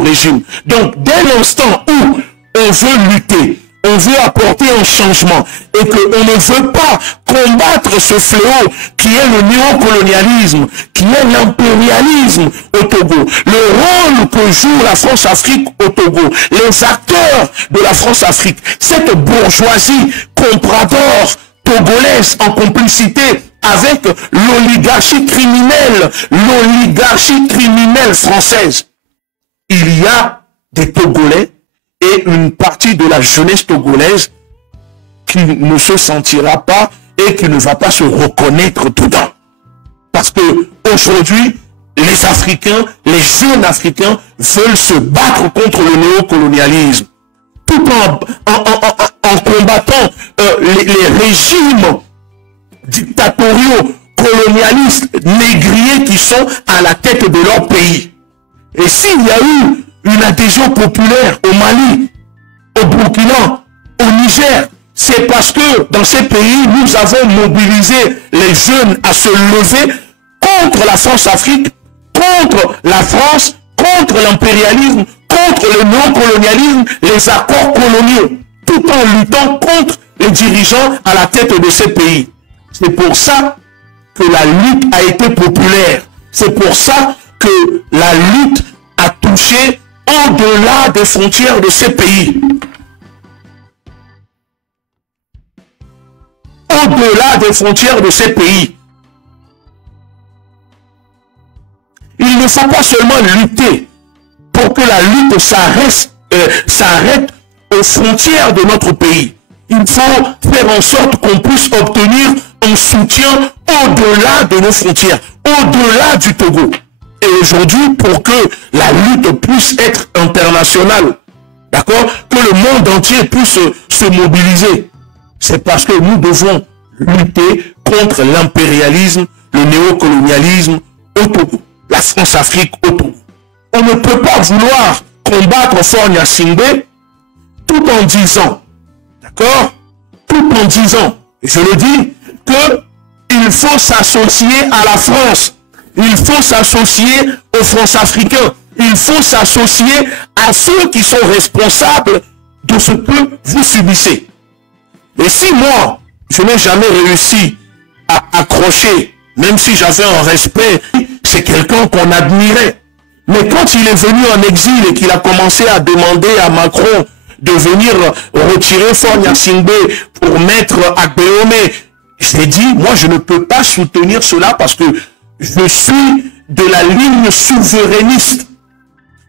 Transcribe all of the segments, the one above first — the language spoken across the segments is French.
régime. Donc, dès l'instant où on veut lutter, on veut apporter un changement et qu'on ne veut pas combattre ce fléau qui est le néocolonialisme, qui est l'impérialisme au Togo, le rôle que joue la France-Afrique au Togo, les acteurs de la France-Afrique, cette bourgeoisie comprador togolaise en complicité avec l'oligarchie criminelle française. Il y a des Togolais et une partie de la jeunesse togolaise qui ne se sentira pas et qui ne va pas se reconnaître dedans. Parce que aujourd'hui, les Africains, les jeunes Africains veulent se battre contre le néocolonialisme, tout en combattant les régimes dictatoriaux, colonialistes, négriers qui sont à la tête de leur pays. Et s'il y a eu une adhésion populaire au Mali, au Burkina, au Niger, c'est parce que dans ces pays, nous avons mobilisé les jeunes à se lever contre la France-Afrique, contre la France, contre l'impérialisme, contre le non-colonialisme, les accords coloniaux, tout en luttant contre les dirigeants à la tête de ces pays. C'est pour ça que la lutte a été populaire. C'est pour ça que la lutte a touché au-delà des frontières de ces pays. Au-delà des frontières de ces pays. Il ne faut pas seulement lutter pour que la lutte s'arrête aux frontières de notre pays. Il faut faire en sorte qu'on puisse obtenir un soutien au-delà de nos frontières, au-delà du Togo. Et aujourd'hui, pour que la lutte puisse être internationale, d'accord, que le monde entier puisse se mobiliser, c'est parce que nous devons lutter contre l'impérialisme, le néocolonialisme au Togo, la France-Afrique au Togo. On ne peut pas vouloir combattre Faure Gnassingbé tout en disant, d'accord, tout en disant, je le dis, qu'il faut s'associer à la France. Il faut s'associer aux France-Africains. Il faut s'associer à ceux qui sont responsables de ce que vous subissez. Et si moi, je n'ai jamais réussi à accrocher, même si j'avais un respect, c'est quelqu'un qu'on admirait. Mais quand il est venu en exil et qu'il a commencé à demander à Macron de venir retirer Faure Gnassingbé pour mettre Agbeomé, j'ai dit, moi je ne peux pas soutenir cela parce que je suis de la ligne souverainiste.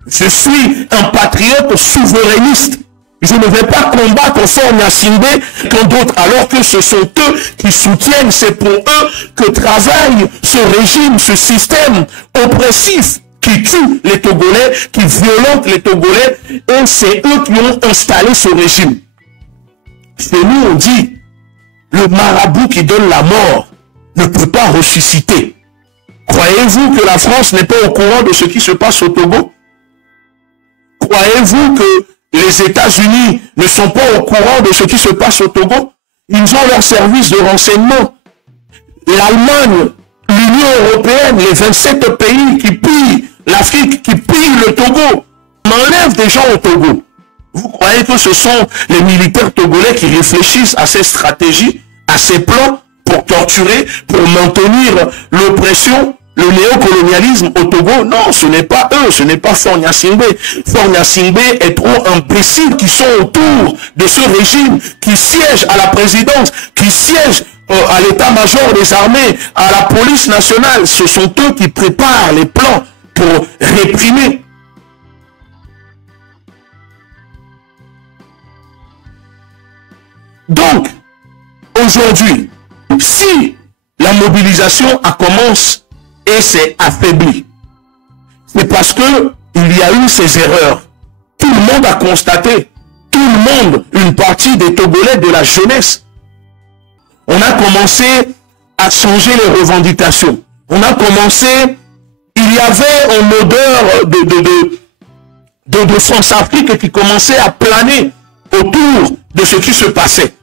Je suis un patriote souverainiste. Je ne vais pas combattre Faure Gnassingbé quand d'autres, alors que ce sont eux qui soutiennent, c'est pour eux que travaille ce régime, ce système oppressif qui tue les Togolais, qui violente les Togolais, et c'est eux qui ont installé ce régime. Chez nous, on dit, le marabout qui donne la mort ne peut pas ressusciter. Croyez-vous que la France n'est pas au courant de ce qui se passe au Togo? Croyez-vous que les États-Unis ne sont pas au courant de ce qui se passe au Togo? Ils ont leur service de renseignement. L'Allemagne, l'Union européenne, les 27 pays qui pillent l'Afrique, qui pillent le Togo, enlèvent des gens au Togo. Vous croyez que ce sont les militaires togolais qui réfléchissent à ces stratégies, à ces plans pour torturer, pour maintenir l'oppression, le néocolonialisme au Togo? Non, ce n'est pas eux, ce n'est pas Faure Gnassingbé. Faure Gnassingbé est trop imbéciles qui sont autour de ce régime, qui siègent à la présidence, qui siègent à l'état-major des armées, à la police nationale. Ce sont eux qui préparent les plans pour réprimer. Donc, aujourd'hui, si la mobilisation commence et s'est affaiblie, c'est parce que il y a eu ces erreurs. Tout le monde a constaté, tout le monde, une partie des Togolais de la jeunesse. On a commencé à changer les revendications. On a commencé, il y avait une odeur de France-Afrique qui commençait à planer autour de ce qui se passait.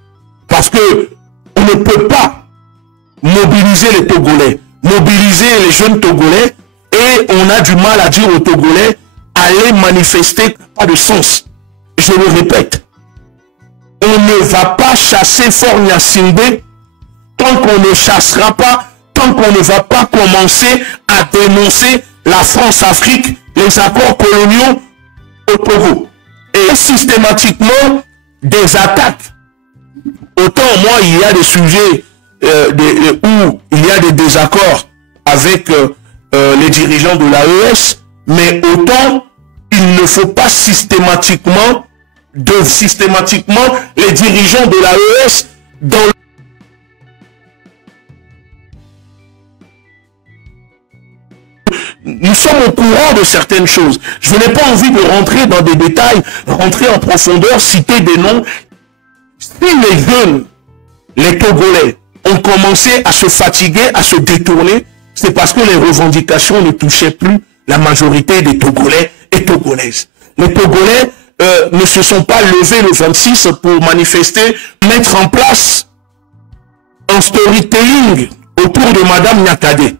Parce que on ne peut pas mobiliser les Togolais, mobiliser les jeunes Togolais, et on a du mal à dire aux Togolais, aller manifester pas de sens. Je le répète, on ne va pas chasser Fort Gnassingbé tant qu'on ne chassera pas, tant qu'on ne va pas commencer à dénoncer la France-Afrique, les accords coloniaux au Togo. Et systématiquement, des attaques. Autant moi, il y a des sujets où il y a des désaccords avec les dirigeants de l'AES, mais autant il ne faut pas systématiquement les dirigeants de l'AES dans le... Nous sommes au courant de certaines choses. Je n'ai pas envie de rentrer dans des détails, rentrer en profondeur, citer des noms. Si les jeunes, les Togolais, ont commencé à se fatiguer, à se détourner, c'est parce que les revendications ne touchaient plus la majorité des Togolais et Togolaises. Les Togolais ne se sont pas levés le 26 pour manifester, mettre en place un storytelling autour de Madame Nyakadé.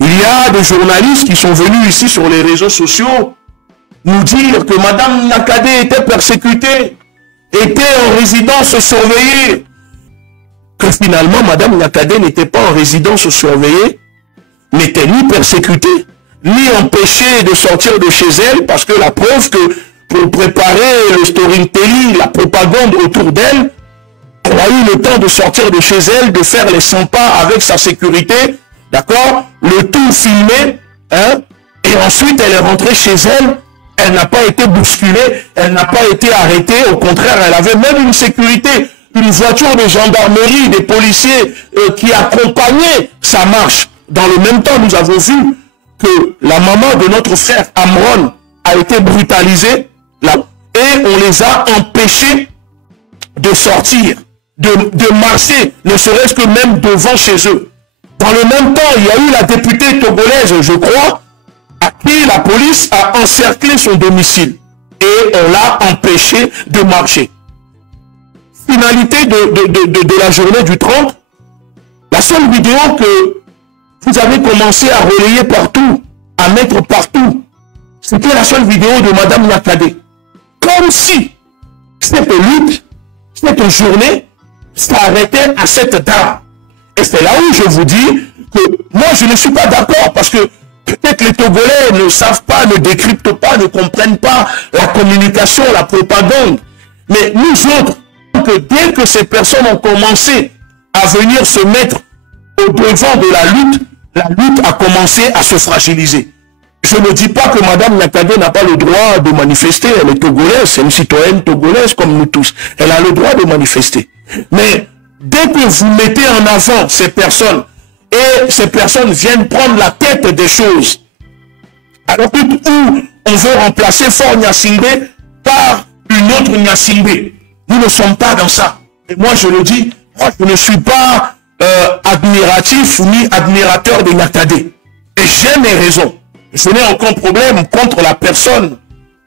Il y a des journalistes qui sont venus ici sur les réseaux sociaux nous dire que Madame Nyakadé était persécutée, était en résidence surveillée. Que finalement, Madame Nyakadé n'était pas en résidence surveillée, n'était ni persécutée, ni empêchée de sortir de chez elle, parce que la preuve que pour préparer le storytelling, la propagande autour d'elle, elle a eu le temps de sortir de chez elle, de faire les 100 pas avec sa sécurité, d'accord, le tout filmé, hein, et ensuite elle est rentrée chez elle, elle n'a pas été bousculée, elle n'a pas été arrêtée, au contraire, elle avait même une sécurité, une voiture de gendarmerie, des policiers qui accompagnaient sa marche. Dans le même temps, nous avons vu que la maman de notre frère Amron a été brutalisée, là, et on les a empêchés de sortir, de marcher, ne serait-ce que même devant chez eux. Dans le même temps, il y a eu la députée togolaise, je crois, à qui la police a encerclé son domicile. Et on l'a empêché de marcher. Finalité de la journée du 30, la seule vidéo que vous avez commencé à relayer partout, à mettre partout, c'était la seule vidéo de Madame Nyakadé. Comme si cette lutte, cette journée, s'arrêtait à cette dame. Et c'est là où je vous dis que moi je ne suis pas d'accord, parce que peut-être les Togolais ne savent pas, ne décryptent pas, ne comprennent pas la communication, la propagande. Mais nous autres, que dès que ces personnes ont commencé à venir se mettre au devant de la lutte a commencé à se fragiliser. Je ne dis pas que Madame Nyakadé n'a pas le droit de manifester, elle est togolaise, c'est une citoyenne togolaise comme nous tous. Elle a le droit de manifester. Mais dès que vous mettez en avant ces personnes, et ces personnes viennent prendre la tête des choses, alors où on veut remplacer Fort Gnassingbé par une autre Gnassingbé, nous ne sommes pas dans ça. Et moi je le dis, moi je ne suis pas admiratif ni admirateur de Nyakadé. Et j'ai mes raisons. Je n'ai aucun problème contre la personne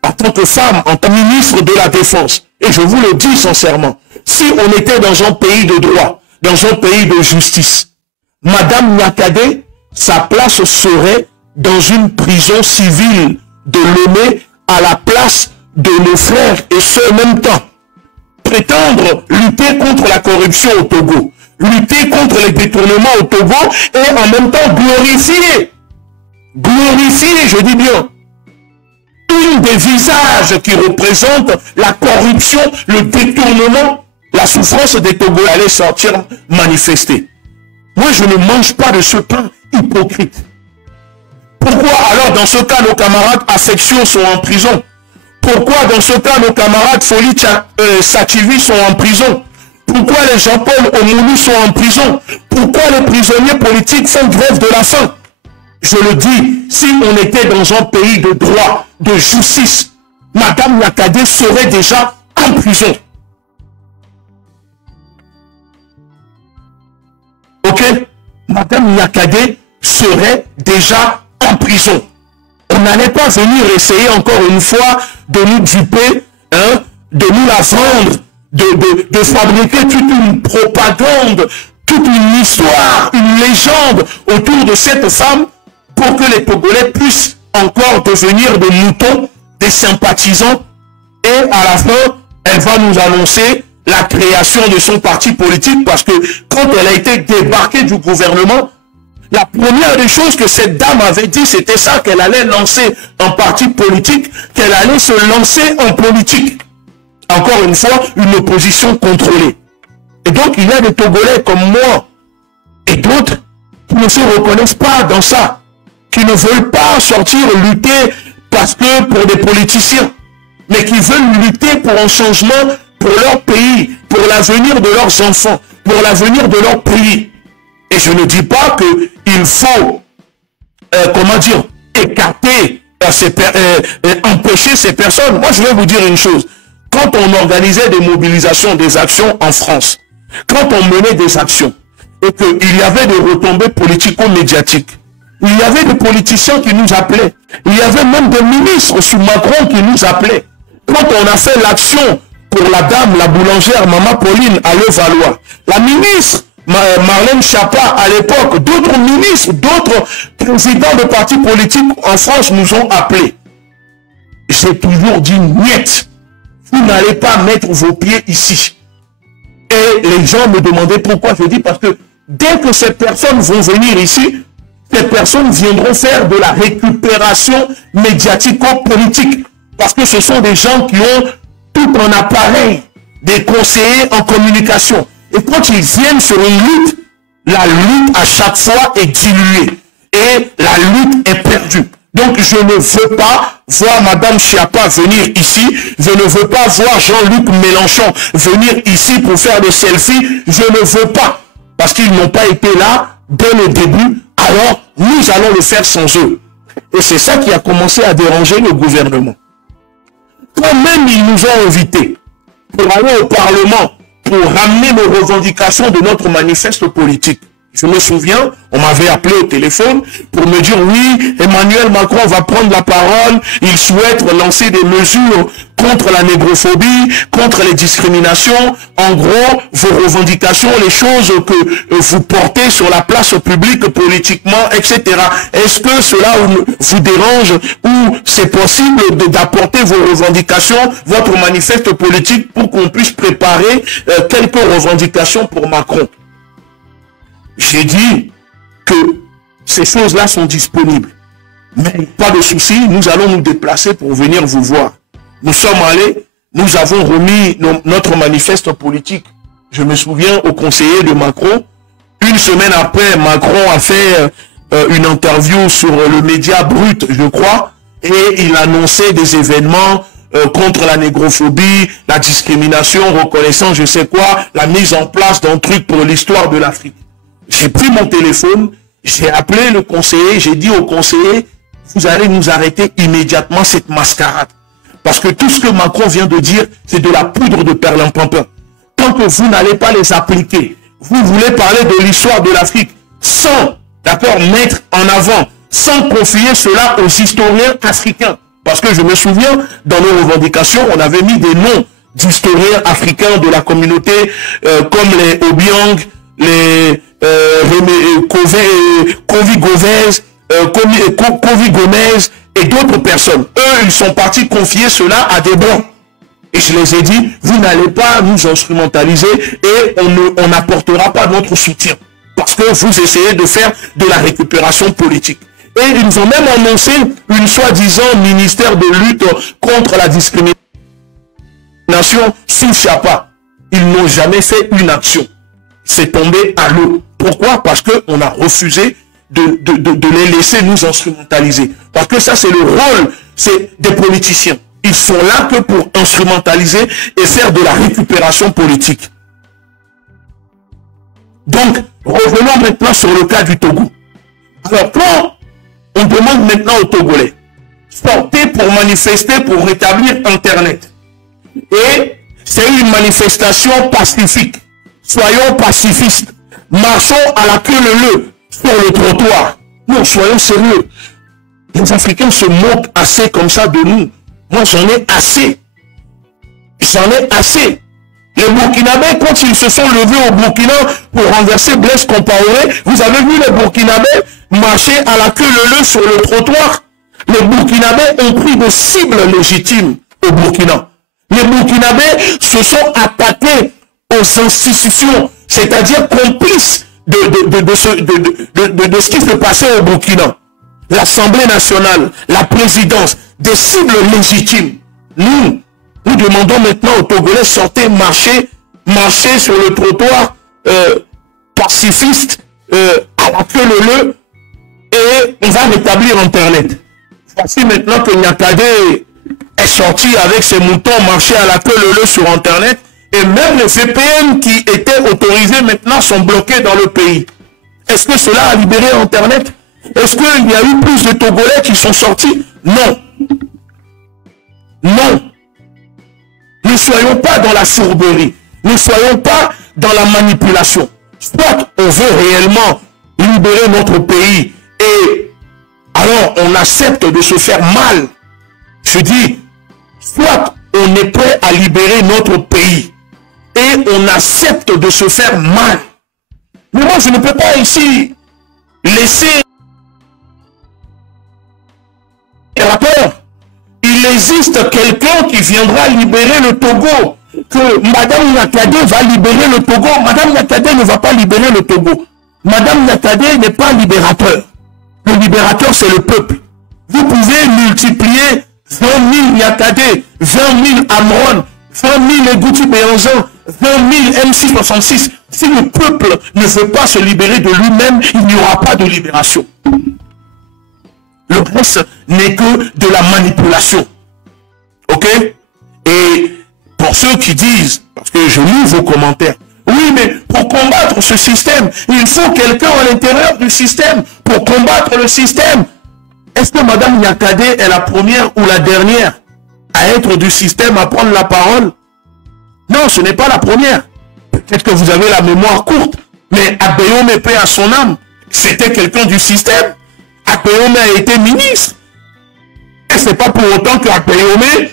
en tant que femme, en tant que ministre de la Défense. Et je vous le dis sincèrement, si on était dans un pays de droit, dans un pays de justice, Madame Nyakadé, sa place serait dans une prison civile de Lomé à la place de nos frères, et ce en même temps. Prétendre lutter contre la corruption au Togo, lutter contre les détournements au Togo, et en même temps glorifier, je dis bien, une des visages qui représente la corruption, le détournement, la souffrance des Togolais, allait sortir manifester. Moi, je ne mange pas de ce pain hypocrite. Pourquoi alors, dans ce cas, nos camarades Affection sont en prison? Pourquoi, dans ce cas, nos camarades Folie Sativi sont en prison? Pourquoi les Jean-Paul Omouni sont en prison? Pourquoi les prisonniers politiques font grève de la faim? Je le dis, si on était dans un pays de droit, de justice, Madame Nyakadé serait déjà en prison. Ok? Madame Nyakadé serait déjà en prison. On n'allait pas venir essayer encore une fois de nous duper, hein, de nous la vendre, de fabriquer toute une propagande, toute une histoire, une légende autour de cette femme pour que les Togolais puissent encore devenir des moutons des sympathisants, et à la fin, elle va nous annoncer la création de son parti politique, parce que quand elle a été débarquée du gouvernement, la première des choses que cette dame avait dit, c'était ça, qu'elle allait lancer un parti politique, qu'elle allait se lancer en politique. Encore une fois, une opposition contrôlée. Et donc, il y a des Togolais comme moi et d'autres qui ne se reconnaissent pas dans ça, qui ne veulent pas sortir lutter parce que pour des politiciens, mais qui veulent lutter pour un changement pour leur pays, pour l'avenir de leurs enfants, pour l'avenir de leur pays. Et je ne dis pas qu'il faut, comment dire, écarter, empêcher ces personnes. Moi, je vais vous dire une chose. Quand on organisait des mobilisations, des actions en France, quand on menait des actions, et qu'il y avait des retombées politico-médiatiques, il y avait des politiciens qui nous appelaient, il y avait même des ministres sous Macron qui nous appelaient. Quand on a fait l'action pour la dame, la boulangère, Maman Pauline à Levallois, la ministre Marlène Schiappa à l'époque, d'autres ministres, d'autres présidents de partis politiques en France nous ont appelés. J'ai toujours dit niet, vous n'allez pas mettre vos pieds ici. Et les gens me demandaient pourquoi. Je dis parce que dès que ces personnes vont venir ici, ces personnes viendront faire de la récupération médiatico-politique. Parce que ce sont des gens qui ont tout un appareil, des conseillers en communication. Et quand ils viennent sur une lutte, la lutte à chaque fois est diluée. Et la lutte est perdue. Donc je ne veux pas voir Madame Schiappa venir ici. Je ne veux pas voir Jean-Luc Mélenchon venir ici pour faire des selfies. Je ne veux pas. Parce qu'ils n'ont pas été là dès le début. Alors nous allons le faire sans eux. Et c'est ça qui a commencé à déranger le gouvernement. Quand même ils nous ont invités pour aller au Parlement, pour ramener nos revendications de notre manifeste politique. Je me souviens, on m'avait appelé au téléphone pour me dire oui, Emmanuel Macron va prendre la parole, il souhaite lancer des mesures contre la négrophobie, contre les discriminations, en gros, vos revendications, les choses que vous portez sur la place publique politiquement, etc. Est-ce que cela vous dérange ou c'est possible d'apporter vos revendications, votre manifeste politique pour qu'on puisse préparer quelques revendications pour Macron? J'ai dit que ces choses-là sont disponibles. Mais pas de souci, nous allons nous déplacer pour venir vous voir. Nous sommes allés, nous avons remis notre manifeste politique. Je me souviens au conseiller de Macron. Une semaine après, Macron a fait une interview sur le média Brut, je crois, et il annonçait des événements contre la négrophobie, la discrimination, reconnaissant je sais quoi, la mise en place d'un truc pour l'histoire de l'Afrique. J'ai pris mon téléphone, j'ai appelé le conseiller, j'ai dit au conseiller, vous allez nous arrêter immédiatement cette mascarade. Parce que tout ce que Macron vient de dire, c'est de la poudre de perlimpinpin. Tant que vous n'allez pas les appliquer, vous voulez parler de l'histoire de l'Afrique sans, d'accord, mettre en avant, sans confier cela aux historiens africains. Parce que je me souviens, dans nos revendications, on avait mis des noms d'historiens africains de la communauté, comme les Obiang, les Kovi Gomez et d'autres personnes. Eux, ils sont partis confier cela à des blancs. Et je les ai dit, vous n'allez pas nous instrumentaliser et on n'apportera pas notre soutien. Parce que vous essayez de faire de la récupération politique. Et ils ont même annoncé une soi-disant ministère de lutte contre la discrimination sous Schiappa. Ils n'ont jamais fait une action. C'est tombé à l'eau. Pourquoi? Parce qu'on a refusé de les laisser nous instrumentaliser. Parce que ça, c'est le rôle des politiciens. Ils sont là que pour instrumentaliser et faire de la récupération politique. Donc, revenons maintenant sur le cas du Togo. Alors, quand on demande maintenant aux Togolais, sortez pour manifester, pour rétablir Internet. Et c'est une manifestation pacifique. Soyons pacifistes. Marchons à la queue leu sur le trottoir. Non, soyons sérieux. Les Africains se moquent assez comme ça de nous. Moi, j'en ai assez. J'en ai assez. Les Burkinabés, quand ils se sont levés au Burkina pour renverser Blaise Compaoré, vous avez vu les Burkinabés marcher à la queue leu sur le trottoir. Les Burkinabés ont pris de cibles légitimes au Burkina. Les Burkinabés se sont attaqués aux institutions, c'est-à-dire complices de ce qui se passait au Burkina. L'Assemblée nationale, la présidence, des cibles légitimes. Nous demandons maintenant aux Togolais, sortez, marcher sur le trottoir pacifiste, à la queue leu, et on va rétablir Internet. Voici maintenant que Nyakadé est sorti avec ses moutons, marcher à la queue leu sur Internet, et même les VPN qui étaient autorisés maintenant sont bloqués dans le pays. Est-ce que cela a libéré Internet? Est-ce qu'il y a eu plus de Togolais qui sont sortis? Non. Non. Ne soyons pas dans la fourberie. Ne soyons pas dans la manipulation. Soit on veut réellement libérer notre pays et alors on accepte de se faire mal. Je dis, soit on est prêt à libérer notre pays et on accepte de se faire mal. Mais moi je ne peux pas ici laisser rapport. Il existe quelqu'un qui viendra libérer le Togo, que Madame Nyakadé va libérer le Togo. Madame Nyakadé ne va pas libérer le Togo. Madame Nyakadé n'est pas libérateur. Le libérateur, c'est le peuple. Vous pouvez multiplier 20 000 Nyakadé, 20 000 Amron, 20 000 Egouti Béanzan, 20 000 MC66. Si le peuple ne veut pas se libérer de lui-même, il n'y aura pas de libération. Le reste n'est que de la manipulation. Ok? Et pour ceux qui disent, parce que je lis vos commentaires, oui, mais pour combattre ce système, il faut quelqu'un à l'intérieur du système pour combattre le système. Est-ce que Madame Nyakadé est la première ou la dernière à être du système, à prendre la parole? Non, ce n'est pas la première. Peut-être que vous avez la mémoire courte, mais Abeyome, paix à son âme, c'était quelqu'un du système. Abeyome a été ministre. Et c'est pas pour autant que Abeyome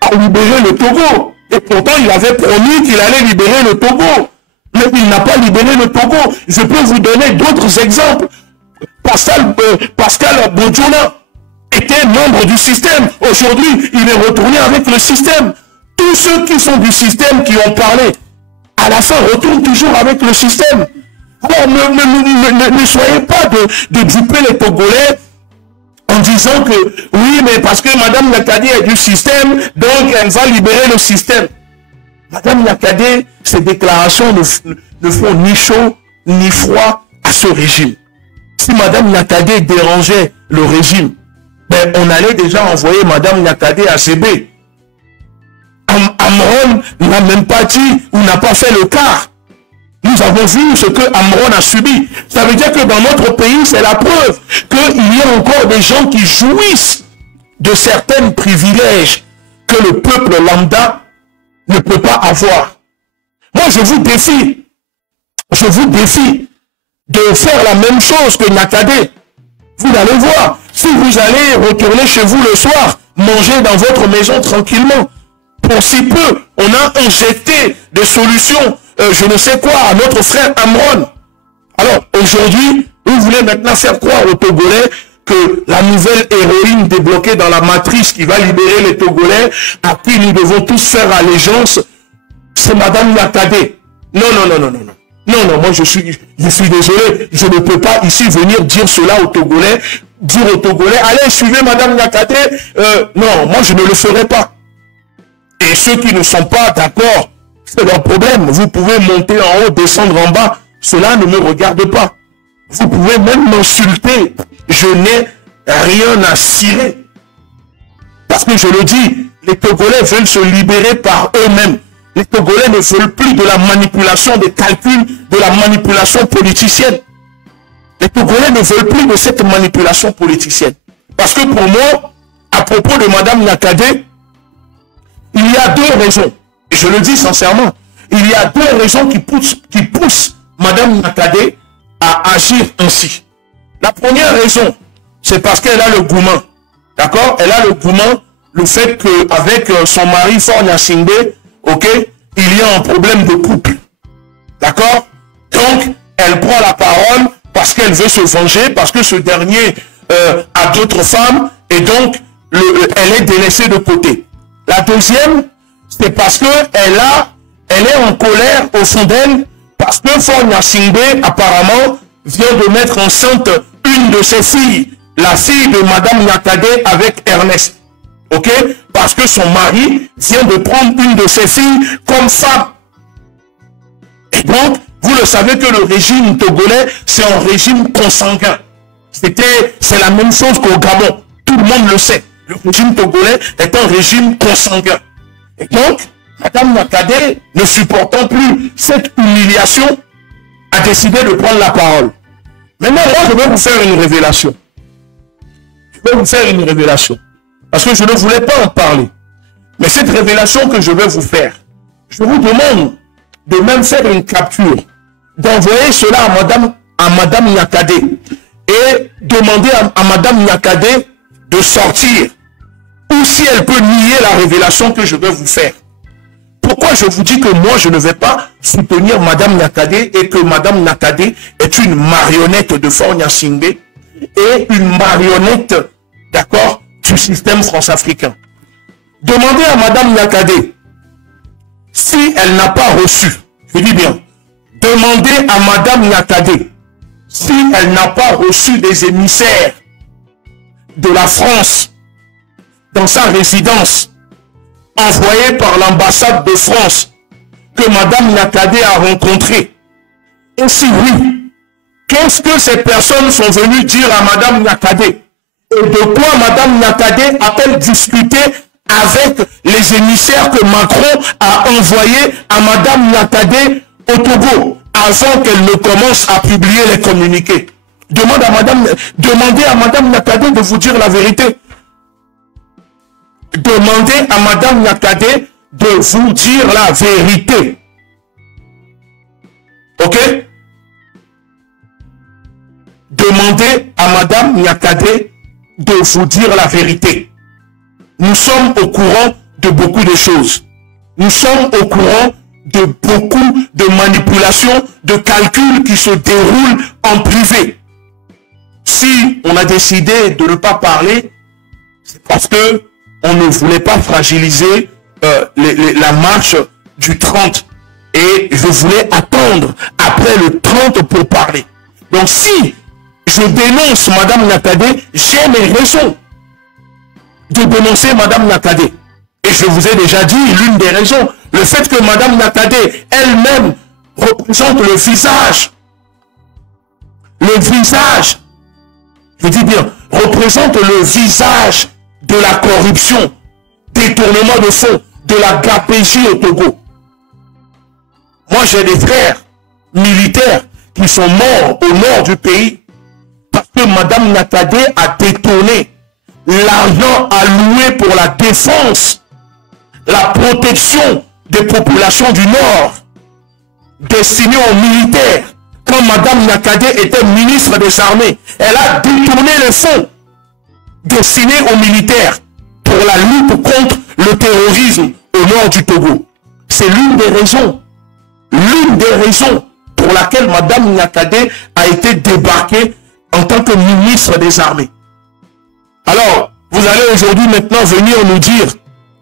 a libéré le Togo. Et pourtant, il avait promis qu'il allait libérer le Togo. Mais il n'a pas libéré le Togo. Je peux vous donner d'autres exemples. Pascal Bodjouna était membre du système. Aujourd'hui, il est retourné avec le système. Tous ceux qui sont du système, qui ont parlé, à la fin, retournent toujours avec le système. Alors, ne soyez pas de duper les Togolais en disant que, oui, mais parce que Madame Nyakadé est du système, donc elle va libérer le système. Madame Nyakadé, ces déclarations ne font ni chaud, ni froid à ce régime. Si Madame Nyakadé dérangeait le régime, ben, on allait déjà envoyer Madame Nyakadé à CB. Amron n'a même pas dit ou n'a pas fait le quart. Nous avons vu ce que Amron a subi. Ça veut dire que dans notre pays, c'est la preuve qu'il y a encore des gens qui jouissent de certains privilèges que le peuple lambda ne peut pas avoir. Moi, je vous défie de faire la même chose que Nyakadé. Vous allez voir, si vous allez retourner chez vous le soir, manger dans votre maison tranquillement, pour si peu, on a injecté des solutions, je ne sais quoi, à notre frère Amron. Alors, aujourd'hui, vous voulez maintenant faire croire aux Togolais que la nouvelle héroïne débloquée dans la matrice qui va libérer les Togolais, à qui nous devons tous faire allégeance, c'est Madame Nyakadé. Non, moi je suis désolé, je ne peux pas ici venir dire cela aux Togolais, dire aux Togolais, allez, suivez Madame Nyakadé. Non, moi je ne le ferai pas. Et ceux qui ne sont pas d'accord, c'est leur problème. Vous pouvez monter en haut, descendre en bas, cela ne me regarde pas. Vous pouvez même m'insulter, je n'ai rien à cirer. Parce que je le dis, les Togolais veulent se libérer par eux-mêmes. Les Togolais ne veulent plus de la manipulation des calculs, de la manipulation politicienne. Les Togolais ne veulent plus de cette manipulation politicienne. Parce que pour moi, à propos de Madame Nyakadé, il y a deux raisons. Et je le dis sincèrement, il y a deux raisons qui poussent Madame Nyakadé à agir ainsi. La première raison, c'est parce qu'elle a le gourmand. D'accord? Elle a le gourmand, le fait qu'avec son mari Faure Gnassingbé, ok, il y a un problème de couple. D'accord? Donc, elle prend la parole parce qu'elle veut se venger, parce que ce dernier a d'autres femmes et donc elle est délaissée de côté. La deuxième, c'est parce que elle est en colère au fond d'elle, parce que Faure Gnassingbé, apparemment, vient de mettre enceinte une de ses filles, la fille de Madame Nyakade avec Ernest. Ok? Parce que son mari vient de prendre une de ses filles comme femme. Et donc, vous le savez que le régime togolais, c'est un régime consanguin. C'est la même chose qu'au Gabon. Tout le monde le sait. Le régime togolais est un régime consanguin. Et donc, Madame Nyakade, ne supportant plus cette humiliation, a décidé de prendre la parole. Maintenant, moi, je vais vous faire une révélation. Je vais vous faire une révélation. Parce que je ne voulais pas en parler. Mais cette révélation que je vais vous faire, je vous demande de même faire une capture, d'envoyer cela à Madame Nyakade et demander à Madame Nyakade de sortir, ou si elle peut nier la révélation que je vais vous faire. Pourquoi je vous dis que moi je ne vais pas soutenir Madame Nyakade et que Madame Nyakade est une marionnette de Faure Gnassingbé et une marionnette, d'accord, du système france-africain. Demandez à Madame Nyakade si elle n'a pas reçu, je dis bien, demandez à Madame Nyakade si elle n'a pas reçu des émissaires de la France dans sa résidence, envoyés par l'ambassade de France, que Madame Nyakade a rencontré. Et si oui, qu'est-ce que ces personnes sont venues dire à Madame Nyakade? Et de quoi Madame Nyakade a-t-elle discuté avec les émissaires que Macron a envoyés à Madame Nyakade au Togo avant qu'elle ne commence à publier les communiqués? Demandez à Madame Nyakade de vous dire la vérité. Demandez à Madame Nyakade de vous dire la vérité. Ok? Demandez à Madame Nyakade de vous dire la vérité. Nous sommes au courant de beaucoup de choses. Nous sommes au courant de beaucoup de manipulations, de calculs qui se déroulent en privé. Si on a décidé de ne pas parler, c'est parce que on ne voulait pas fragiliser la marche du 30. Et je voulais attendre après le 30 pour parler. Donc si je dénonce Madame Nyakade, j'ai mes raisons de dénoncer Madame Nyakade. Et je vous ai déjà dit l'une des raisons. Le fait que Madame Nyakade elle-même représente le visage. Je dis bien, représente le visage de la corruption, détournement de fonds, de la gabegie au Togo. Moi, j'ai des frères militaires qui sont morts au nord du pays parce que Madame Nyakade a détourné l'argent alloué pour la défense, la protection des populations du Nord, destiné aux militaires. Quand Madame Nyakade était ministre des Armées, elle a détourné les fonds destinés aux militaires pour la lutte contre le terrorisme au nord du Togo. C'est l'une des raisons pour laquelle Madame Nyakade a été débarquée en tant que ministre des Armées. Alors, vous allez aujourd'hui maintenant venir nous dire,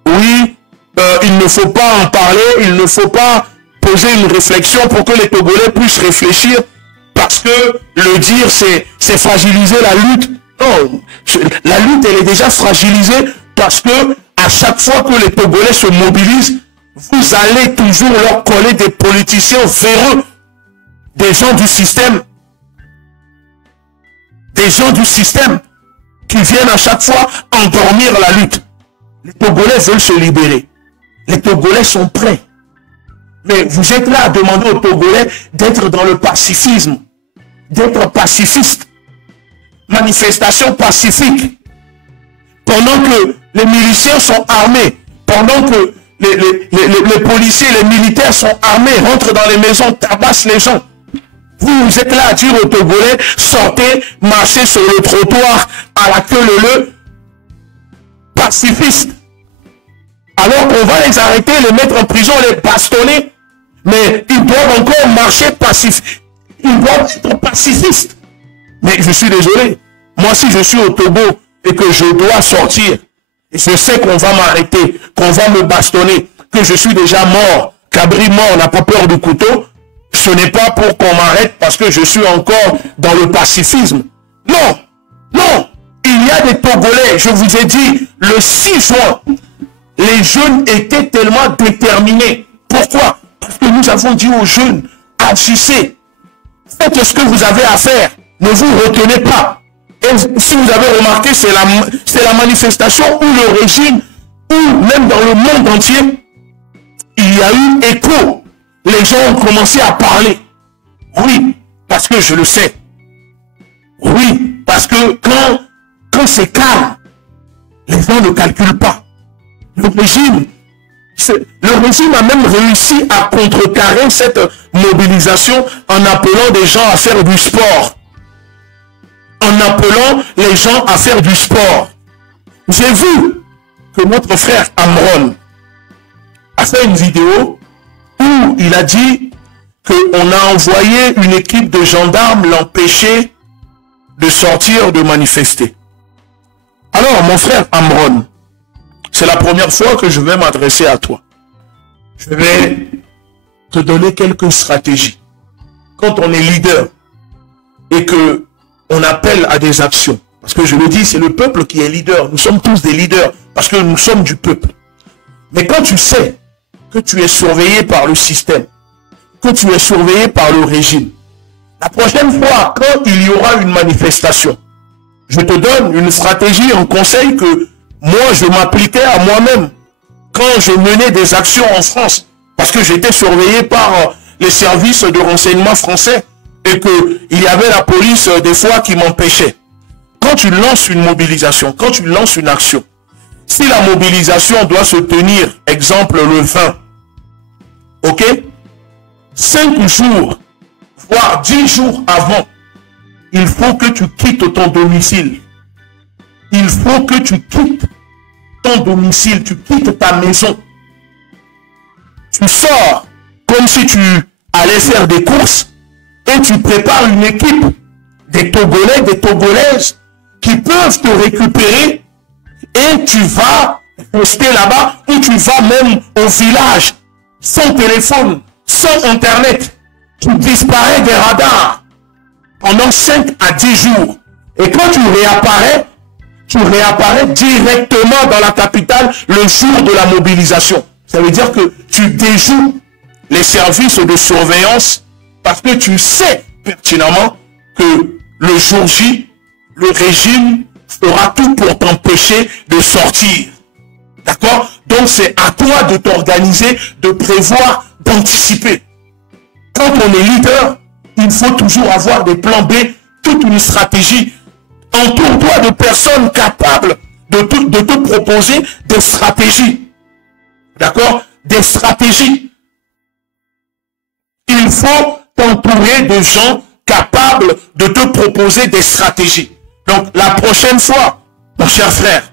oui, il ne faut pas en parler, il ne faut pas poser une réflexion pour que les Togolais puissent réfléchir, parce que le dire, c'est fragiliser la lutte. Non, la lutte, elle est déjà fragilisée parce que à chaque fois que les Togolais se mobilisent, vous allez toujours leur coller des politiciens véreux, des gens du système, qui viennent à chaque fois endormir la lutte. Les Togolais veulent se libérer. Les Togolais sont prêts. Mais vous êtes là à demander aux Togolais d'être dans le pacifisme, d'être pacifiste. Manifestation pacifique. Pendant que les miliciens sont armés, pendant que les policiers, les militaires sont armés, rentrent dans les maisons, tabassent les gens. Vous êtes là à dire aux Togolais, sortez, marchez sur le trottoir à la queue leu, pacifiste. Alors qu'on va les arrêter, les mettre en prison, les bastonner. Mais ils doivent encore marcher pacifistes. Ils doivent être pacifistes. Mais je suis désolé. Moi, si je suis au Togo et que je dois sortir, et je sais qu'on va m'arrêter, qu'on va me bastonner, que je suis déjà mort, Cabri mort n'a pas peur du couteau, ce n'est pas pour qu'on m'arrête parce que je suis encore dans le pacifisme. Non, non, il y a des Togolais, je vous ai dit, le 6 juin, les jeunes étaient tellement déterminés. Pourquoi? Parce que nous avons dit aux jeunes, agissez, faites ce que vous avez à faire, ne vous retenez pas. Et si vous avez remarqué, c'est la manifestation où le régime, ou même dans le monde entier, il y a eu écho. Les gens ont commencé à parler. Oui, parce que je le sais. Oui, parce que quand c'est calme, les gens ne calculent pas. Le régime a même réussi à contrecarrer cette mobilisation en appelant des gens à faire du sport. En appelant les gens à faire du sport. J'ai vu que notre frère Amron a fait une vidéo où il a dit qu'on a envoyé une équipe de gendarmes l'empêcher de sortir, de manifester. Alors, mon frère Amron, c'est la première fois que je vais m'adresser à toi. Je vais te donner quelques stratégies. Quand on est leader et que on appelle à des actions, parce que je le dis, c'est le peuple qui est leader. Nous sommes tous des leaders parce que nous sommes du peuple. Mais quand tu sais que tu es surveillé par le système, que tu es surveillé par le régime, la prochaine fois, quand il y aura une manifestation, je te donne une stratégie, un conseil que moi, je m'appliquais à moi-même quand je menais des actions en France, parce que j'étais surveillé par les services de renseignement français et qu'il y avait la police des fois qui m'empêchait. Quand tu lances une mobilisation, quand tu lances une action, si la mobilisation doit se tenir, exemple le 20, ok, 5 jours, voire 10 jours avant, il faut que tu quittes ton domicile. Il faut que tu quittes ton domicile, tu quittes ta maison. Tu sors comme si tu allais faire des courses et tu prépares une équipe des Togolais, des Togolaises qui peuvent te récupérer et tu vas rester là-bas ou tu vas même au village sans téléphone, sans internet. Tu disparais des radars pendant 5 à 10 jours. Et quand tu réapparais directement dans la capitale le jour de la mobilisation. Ça veut dire que tu déjoues les services de surveillance parce que tu sais pertinemment que le jour J, le régime fera tout pour t'empêcher de sortir. D'accord? Donc c'est à toi de t'organiser, de prévoir, d'anticiper. Quand on est leader, il faut toujours avoir des plans B, toute une stratégie. Entoure-toi de personnes capables de te proposer des stratégies. D'accord? Des stratégies. Il faut t'entourer de gens capables de te proposer des stratégies. Donc, la prochaine fois, mon cher frère,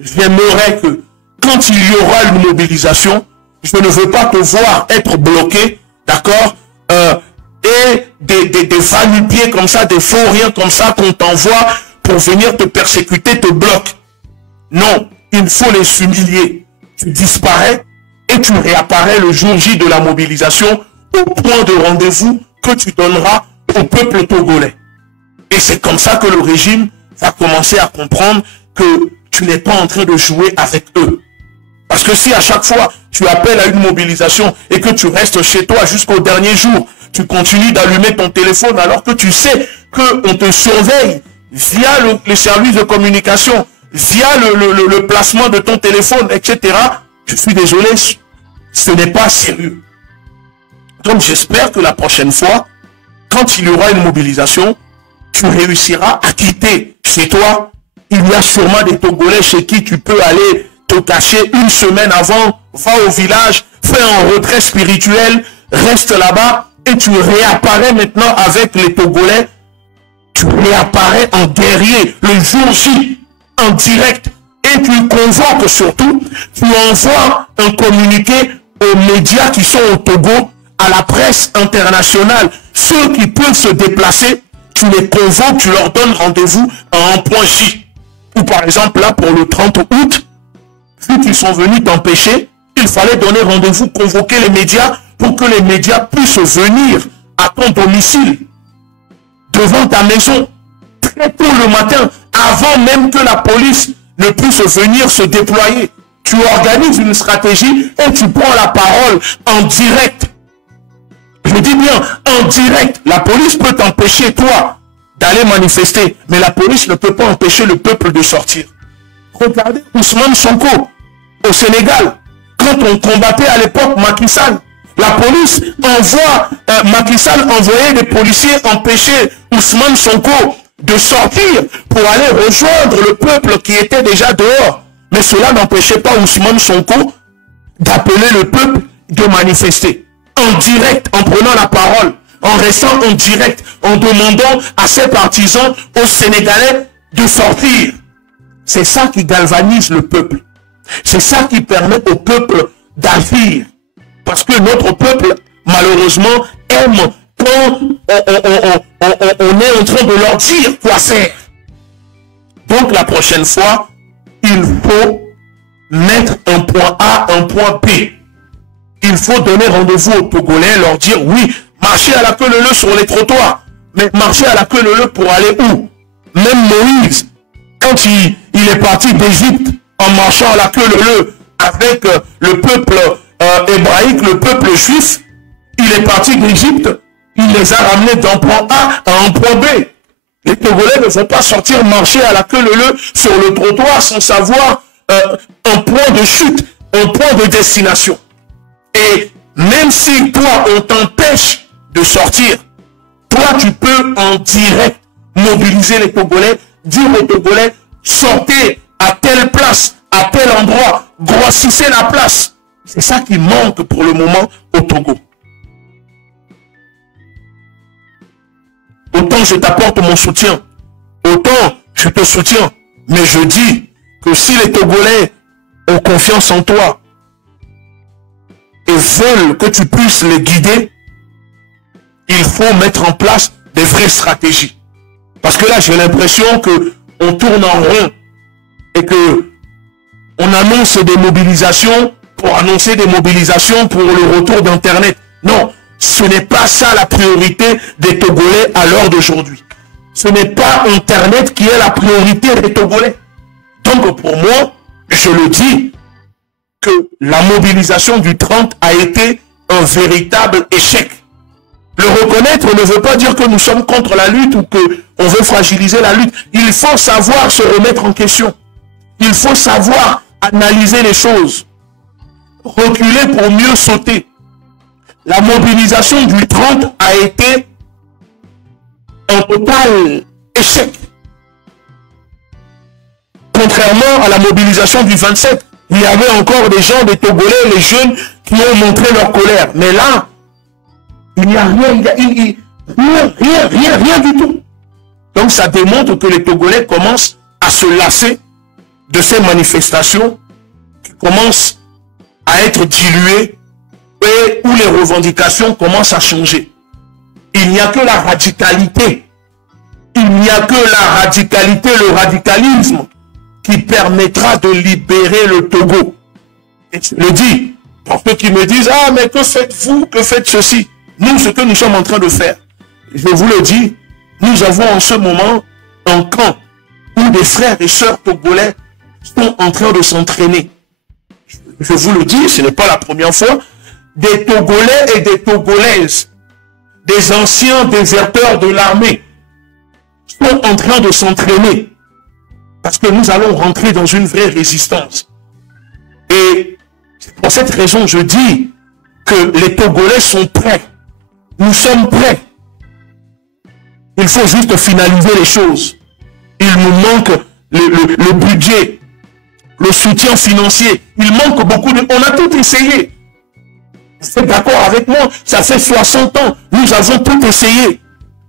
j'aimerais que quand il y aura une mobilisation, je ne veux pas te voir être bloqué, d'accord, et des va-nu-pieds comme ça, des faux rien comme ça qu'on t'envoie pour venir te persécuter, te bloque. Non, il faut les humilier. Tu disparais et tu réapparais le jour J de la mobilisation au point de rendez-vous que tu donneras au peuple togolais. Et c'est comme ça que le régime va commencer à comprendre que tu n'es pas en train de jouer avec eux. Parce que si à chaque fois tu appelles à une mobilisation et que tu restes chez toi jusqu'au dernier jour, tu continues d'allumer ton téléphone alors que tu sais qu'on te surveille via le service de communication, via le placement de ton téléphone, etc. Je suis désolé, ce n'est pas sérieux. Donc j'espère que la prochaine fois, quand il y aura une mobilisation, tu réussiras à quitter chez toi. Il y a sûrement des Togolais chez qui tu peux aller te cacher une semaine avant, va au village, fais un retrait spirituel, reste là-bas et tu réapparais maintenant avec les Togolais. Tu réapparais en guerrier le jour J, en direct. Et tu convoques surtout, tu envoies un communiqué aux médias qui sont au Togo, à la presse internationale. Ceux qui peuvent se déplacer, tu les convoques, tu leur donnes rendez-vous à un point J. Ou par exemple, là, pour le 30 août, vu qu'ils sont venus t'empêcher, il fallait donner rendez-vous, convoquer les médias pour que les médias puissent venir à ton domicile, devant ta maison, très tôt le matin, avant même que la police ne puisse venir se déployer. Tu organises une stratégie et tu prends la parole en direct. Je dis bien en direct. La police peut t'empêcher, toi, d'aller manifester, mais la police ne peut pas empêcher le peuple de sortir. Regardez Ousmane Sonko au Sénégal. Quand on combattait à l'époque Macky Sall, la police envoie, Macky Sall envoyait des policiers empêcher Ousmane Sonko de sortir pour aller rejoindre le peuple qui était déjà dehors. Mais cela n'empêchait pas Ousmane Sonko d'appeler le peuple de manifester. En direct, en prenant la parole, en restant en direct, en demandant à ses partisans, aux Sénégalais, de sortir. C'est ça qui galvanise le peuple. C'est ça qui permet au peuple d'agir. Parce que notre peuple, malheureusement, aime quand on est en train de leur dire quoi faire. Donc la prochaine fois, il faut mettre un point A, un point B. Il faut donner rendez-vous aux Togolais, leur dire oui, marcher à la queue leu sur les trottoirs. Mais marcher à la queue leu pour aller où? Même Moïse, quand il est parti d'Égypte en marchant à la queue leu avec le peuple hébraïque, le peuple juif, il est parti d'Égypte, il les a ramenés d'un point A à un point B. Les Togolais ne vont pas sortir marcher à la queue leu sur le trottoir sans savoir un point de chute, un point de destination. Et même si toi, on t'empêche de sortir, toi, tu peux en direct mobiliser les Togolais, dire aux Togolais, sortez à telle place, à tel endroit, grossissez la place. C'est ça qui manque pour le moment au Togo. Autant je t'apporte mon soutien, autant je te soutiens, mais je dis que si les Togolais ont confiance en toi et veulent que tu puisses les guider, il faut mettre en place des vraies stratégies. Parce que là, j'ai l'impression qu'on tourne en rond et que on annonce des mobilisations pour annoncer des mobilisations pour le retour d'Internet. Non, ce n'est pas ça la priorité des Togolais à l'heure d'aujourd'hui. Ce n'est pas Internet qui est la priorité des Togolais. Donc pour moi, je le dis, que la mobilisation du 30 a été un véritable échec. Le reconnaître ne veut pas dire que nous sommes contre la lutte ou qu'on veut fragiliser la lutte. Il faut savoir se remettre en question. Il faut savoir analyser les choses. Reculer pour mieux sauter. La mobilisation du 30 a été un total échec. Contrairement à la mobilisation du 27, il y avait encore des gens, des Togolais, les jeunes, qui ont montré leur colère. Mais là, il n'y a rien du tout. Donc ça démontre que les Togolais commencent à se lasser de ces manifestations qui commencent à être diluées et où les revendications commencent à changer. Il n'y a que la radicalité. Il n'y a que la radicalité, le radicalisme qui permettra de libérer le Togo. Et je le dis, pour ceux qui me disent, ah mais que faites-vous, que faites ceci? Nous, ce que nous sommes en train de faire, je vous le dis, nous avons en ce moment un camp où des frères et sœurs togolais sont en train de s'entraîner. Je vous le dis, ce n'est pas la première fois, des Togolais et des Togolaises, des anciens déserteurs de l'armée, sont en train de s'entraîner. Parce que nous allons rentrer dans une vraie résistance. Et c'est pour cette raison, je dis que les Togolais sont prêts. Nous sommes prêts. Il faut juste finaliser les choses. Il nous manque le budget, le soutien financier. Il manque beaucoup de... On a tout essayé. Vous êtes d'accord avec moi? Ça fait 60 ans. Nous avons tout essayé.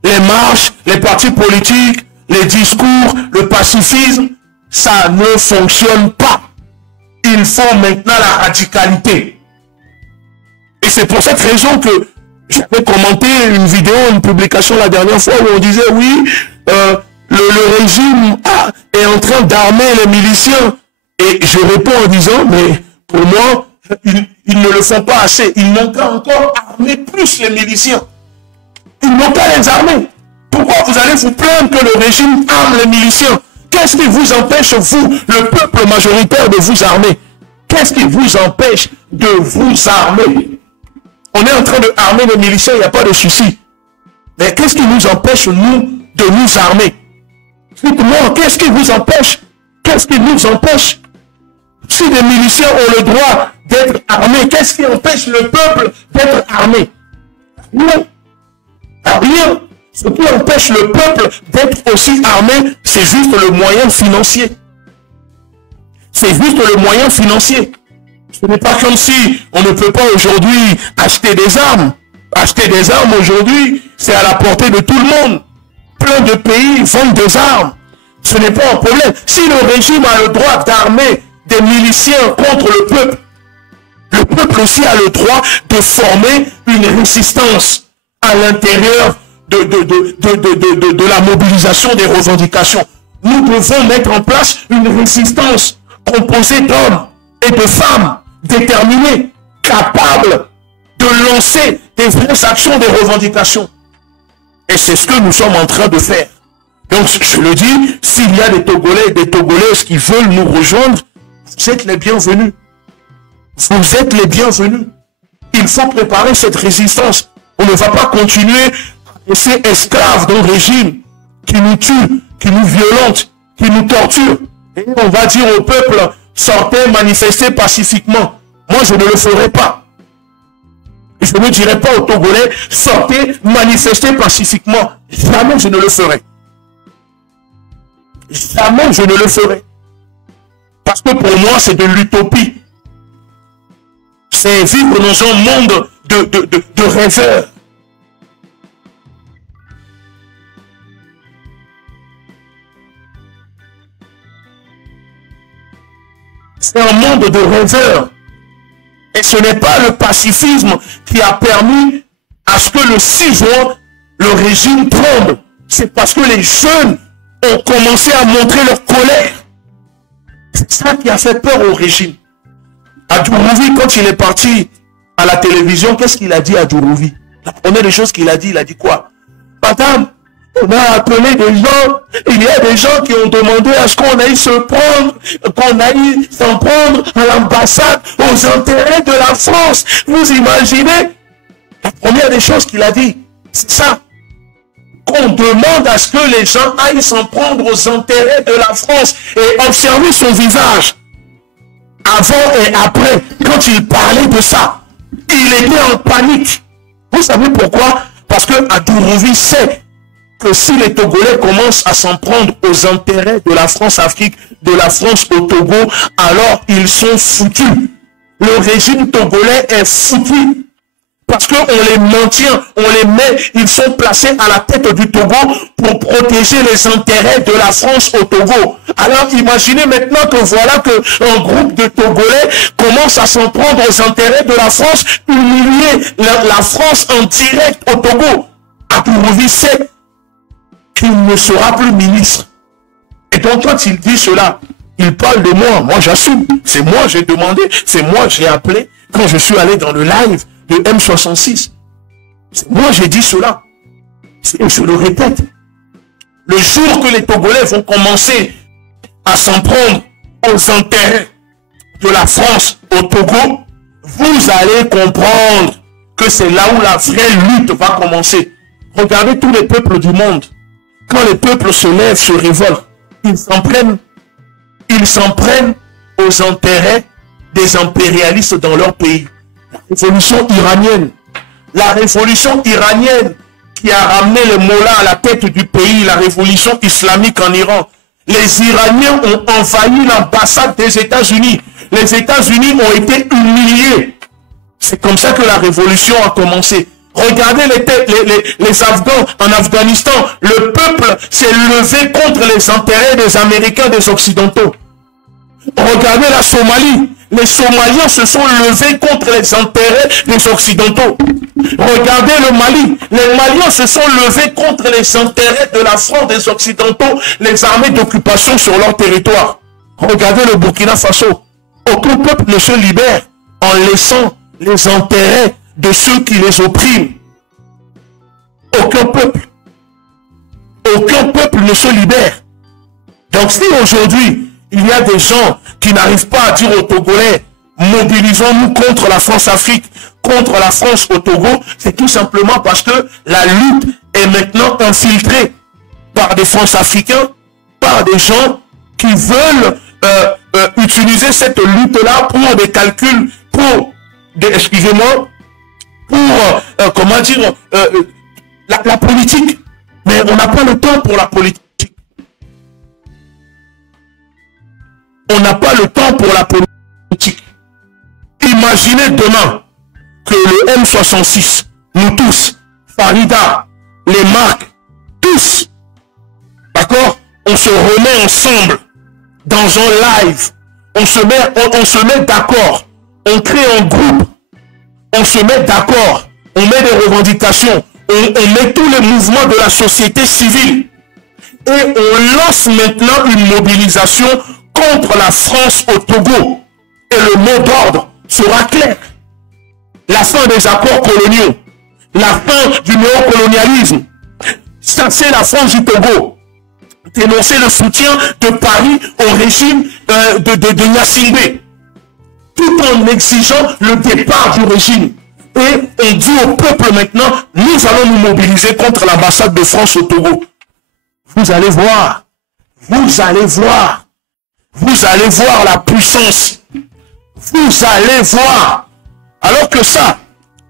Les marches, les partis politiques, les discours, le pacifisme, ça ne fonctionne pas. Il faut maintenant la radicalité. Et c'est pour cette raison que j'avais commenté une vidéo, une publication la dernière fois où on disait oui, le régime est en train d'armer les miliciens. Et je réponds en disant, mais pour moi, ils ne le font pas assez. Ils n'ont qu'à encore armer plus les miliciens. Ils n'ont qu'à les armer. Pourquoi vous allez vous plaindre que le régime arme les miliciens? Qu'est-ce qui vous empêche, vous, le peuple majoritaire, de vous armer? Qu'est-ce qui vous empêche de vous armer? On est en train de armer les miliciens, il n'y a pas de souci. Mais qu'est-ce qui nous empêche, nous, de nous armer? Dites-moi, qu'est-ce qui vous empêche? Qu'est-ce qui nous empêche? Si les miliciens ont le droit d'être armés, qu'est-ce qui empêche le peuple d'être armé? Rien. Rien. Ce qui empêche le peuple d'être aussi armé, c'est juste le moyen financier. C'est juste le moyen financier. Ce n'est pas comme si on ne peut pas aujourd'hui acheter des armes. Acheter des armes aujourd'hui, c'est à la portée de tout le monde. Plein de pays vendent des armes. Ce n'est pas un problème. Si le régime a le droit d'armer des miliciens contre le peuple aussi a le droit de former une résistance à l'intérieur de la mobilisation des revendications. Nous devons mettre en place une résistance composée d'hommes et de femmes déterminés, capables de lancer des vraies actions des revendications. Et c'est ce que nous sommes en train de faire. Donc, je le dis, s'il y a des Togolais et des Togolaises qui veulent nous rejoindre, vous êtes les bienvenus. Vous êtes les bienvenus. Il faut préparer cette résistance. On ne va pas continuer à rester esclaves d'un régime qui nous tue, qui nous violente, qui nous torture. Et on va dire au peuple, sortez, manifestez pacifiquement. Moi, je ne le ferai pas. Je ne dirai pas aux Togolais, sortez, manifestez pacifiquement. Jamais je ne le ferai. Jamais je ne le ferai. Parce que pour moi, c'est de l'utopie. C'est vivre dans un monde de rêveurs. C'est un monde de rêveurs. Et ce n'est pas le pacifisme qui a permis à ce que le 6 juin, le régime tombe. C'est parce que les jeunes ont commencé à montrer leur colère. C'est ça qui a fait peur au régime. Adjourouvi, quand il est parti à la télévision, qu'est-ce qu'il a dit à Adjourouvi? La première des choses qu'il a dit quoi? Madame, on a appelé des gens, il y a des gens qui ont demandé à ce qu'on aille se prendre, qu'on aille s'en prendre à l'ambassade, aux intérêts de la France. Vous imaginez? La première des choses qu'il a dit, c'est ça. Qu'on demande à ce que les gens aillent s'en prendre aux intérêts de la France et observer son visage. Avant et après, quand il parlait de ça, il était en panique. Vous savez pourquoi? Parce que Adjourouvi sait que si les Togolais commencent à s'en prendre aux intérêts de la France-Afrique, de la France au Togo, alors ils sont foutus. Le régime togolais est foutu. Parce qu'on les maintient, on les met, ils sont placés à la tête du Togo pour protéger les intérêts de la France au Togo. Alors imaginez maintenant que voilà qu'un groupe de Togolais commence à s'en prendre aux intérêts de la France, humilier la France en direct au Togo. Adjourouvi sait qu'il ne sera plus ministre. Et donc quand il dit cela, il parle de moi, moi j'assume. C'est moi j'ai demandé, c'est moi j'ai appelé quand je suis allé dans le live de M66. Moi j'ai dit cela. Et je le répète. Le jour que les Togolais vont commencer à s'en prendre aux intérêts de la France au Togo, vous allez comprendre que c'est là où la vraie lutte va commencer. Regardez tous les peuples du monde. Quand les peuples se lèvent, se révoltent, ils s'en prennent aux intérêts des impérialistes dans leur pays. La révolution iranienne qui a ramené les mollahs à la tête du pays, la révolution islamique en Iran. Les Iraniens ont envahi l'ambassade des États-Unis. Les États-Unis ont été humiliés. C'est comme ça que la révolution a commencé. Regardez les Afghans en Afghanistan. Le peuple s'est levé contre les intérêts des Américains, des Occidentaux. Regardez la Somalie. les Somaliens se sont levés contre les intérêts des Occidentaux. Regardez le Mali. Les Maliens se sont levés contre les intérêts de la France des Occidentaux, les armées d'occupation sur leur territoire. Regardez le Burkina Faso. Aucun peuple ne se libère en laissant les intérêts de ceux qui les oppriment. Aucun peuple ne se libère. Donc si aujourd'hui, il y a des gens qui n'arrivent pas à dire aux Togolais, mobilisons-nous contre la France-Afrique, contre la France au Togo, c'est tout simplement parce que la lutte est maintenant infiltrée par des France-Africains, par des gens qui veulent utiliser cette lutte-là pour des calculs, pour des, excusez-moi, pour, comment dire, la politique. Mais on n'a pas le temps pour la politique. On n'a pas le temps pour la politique. Imaginez demain que le M66, nous tous, Farida, les marques, tous, d'accord, on se remet ensemble dans un live, on se met d'accord, on crée un groupe, on se met d'accord, on met des revendications, on met tous les mouvements de la société civile et on lance maintenant une mobilisation contre la France au Togo. Et le mot d'ordre sera clair. La fin des accords coloniaux, la fin du néocolonialisme. Ça, c'est la France du Togo. Dénoncer le soutien de Paris au régime de Gnassingbé, tout en exigeant le départ du régime. Et on dit au peuple maintenant, nous allons nous mobiliser contre l'ambassade de France au Togo. Vous allez voir, vous allez voir, vous allez voir la puissance. Vous allez voir. Alors que ça,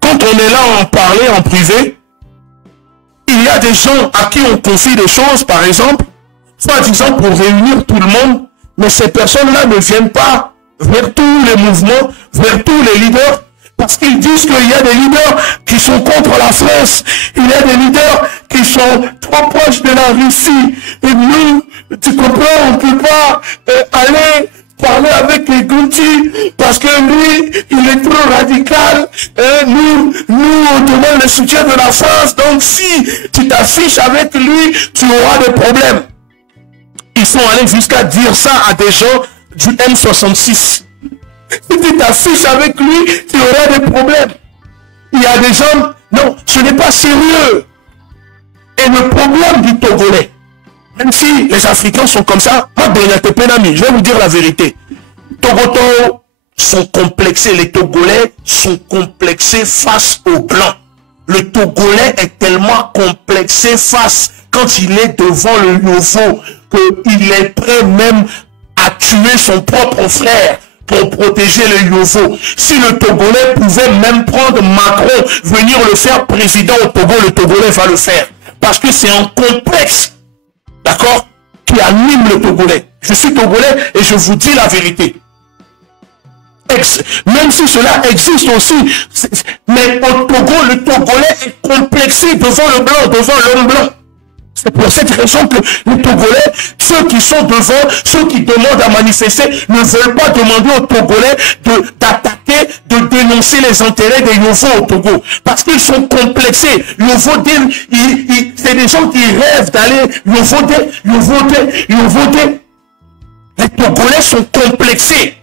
quand on est là à en parler en privé, il y a des gens à qui on confie des choses, par exemple, soi-disant pour réunir tout le monde, mais ces personnes-là ne viennent pas vers tous les mouvements, vers tous les leaders, parce qu'ils disent qu'il y a des leaders qui sont contre la France, il y a des leaders qui sont trop proches de la Russie, et nous, tu comprends, on ne peut pas aller parler avec les Gunti, parce que lui, il est trop radical, nous, on demande le soutien de la France, donc si tu t'affiches avec lui, tu auras des problèmes. Ils sont allés jusqu'à dire ça à des gens du M66. Si tu t'affiches avec lui, tu auras des problèmes. Il y a des gens, non, ce n'est pas sérieux. Et le problème du Togolais, même si les Africains sont comme ça, je vais vous dire la vérité. Togoto sont complexés, les Togolais sont complexés face aux Blancs. Le Togolais est tellement complexé face, quand il est devant le Yovo, qu'il est prêt même à tuer son propre frère pour protéger le Yovo. Si le Togolais pouvait même prendre Macron, venir le faire président au Togo, le Togolais va le faire. Parce que c'est un complexe, d'accord, qui anime le Togolais. Je suis Togolais et je vous dis la vérité. Même si cela existe aussi, mais au Togo, le Togolais est complexé devant le blanc, devant l'homme blanc. C'est pour cette raison que les Togolais, ceux qui sont devant, ceux qui demandent à manifester, ne veulent pas demander aux Togolais d'attaquer, de dénoncer les intérêts des Yovo au Togo. Parce qu'ils sont complexés. C'est des gens qui rêvent d'aller Yovoté. Les Togolais sont complexés.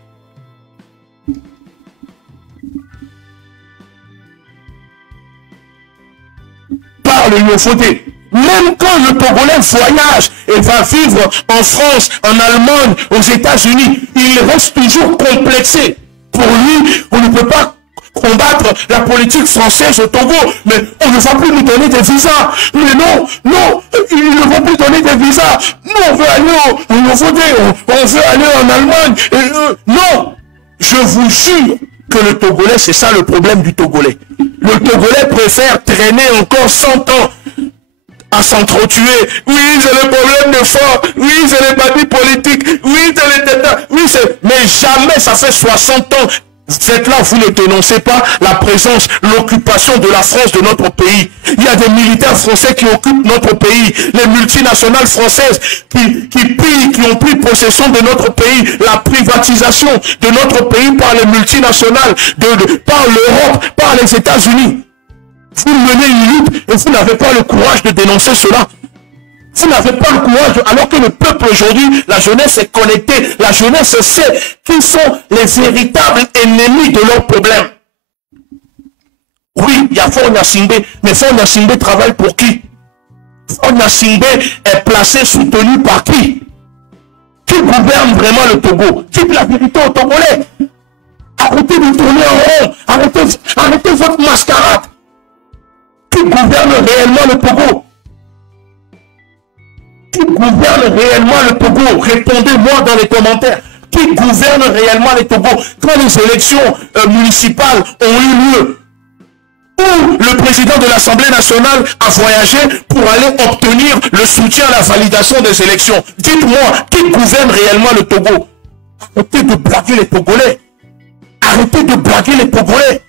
Par le Yovoté. Même quand le Togolais voyage et va vivre en France, en Allemagne, aux États-Unis, il reste toujours complexé. Pour lui, on ne peut pas combattre la politique française au Togo, mais on ne va plus nous donner des visas. Mais non, ils ne vont plus donner des visas. Nous, on veut aller on veut aller en Allemagne. Non, je vous jure que le Togolais, c'est ça le problème du Togolais. Le Togolais préfère traîner encore 100 ans à s'entretuer. Oui, c'est le problème de fond. Oui, c'est les partis politiques. Oui, c'est les tétans. Oui, c'est... Mais jamais ça fait 60 ans Vous êtes là, vous ne dénoncez pas la présence, l'occupation de la France de notre pays. Il y a des militaires français qui occupent notre pays, les multinationales françaises qui pillent, qui ont pris possession de notre pays, la privatisation de notre pays par les multinationales, par l'Europe, par les États-Unis. Vous menez une lutte et vous n'avez pas le courage de dénoncer cela. Vous n'avez pas le courage, alors que le peuple aujourd'hui, la jeunesse est connectée, la jeunesse sait qui sont les véritables ennemis de leurs problèmes. Oui, il y a Faure Gnassingbé, mais Faure Gnassingbé travaille pour qui? Faure Gnassingbé est placé, soutenu par qui? Qui gouverne vraiment le Togo? Dites la vérité aux Togolais. Arrêtez de tourner en rond, arrêtez votre mascarade. Qui gouverne réellement le Togo? Qui gouverne réellement le Togo? Répondez-moi dans les commentaires. Qui gouverne réellement le Togo? Quand les élections municipales ont eu lieu, où le président de l'Assemblée nationale a voyagé pour aller obtenir le soutien à la validation des élections. Dites-moi, qui gouverne réellement le Togo? Arrêtez de blaguer les Togolais. Arrêtez de blaguer les Togolais.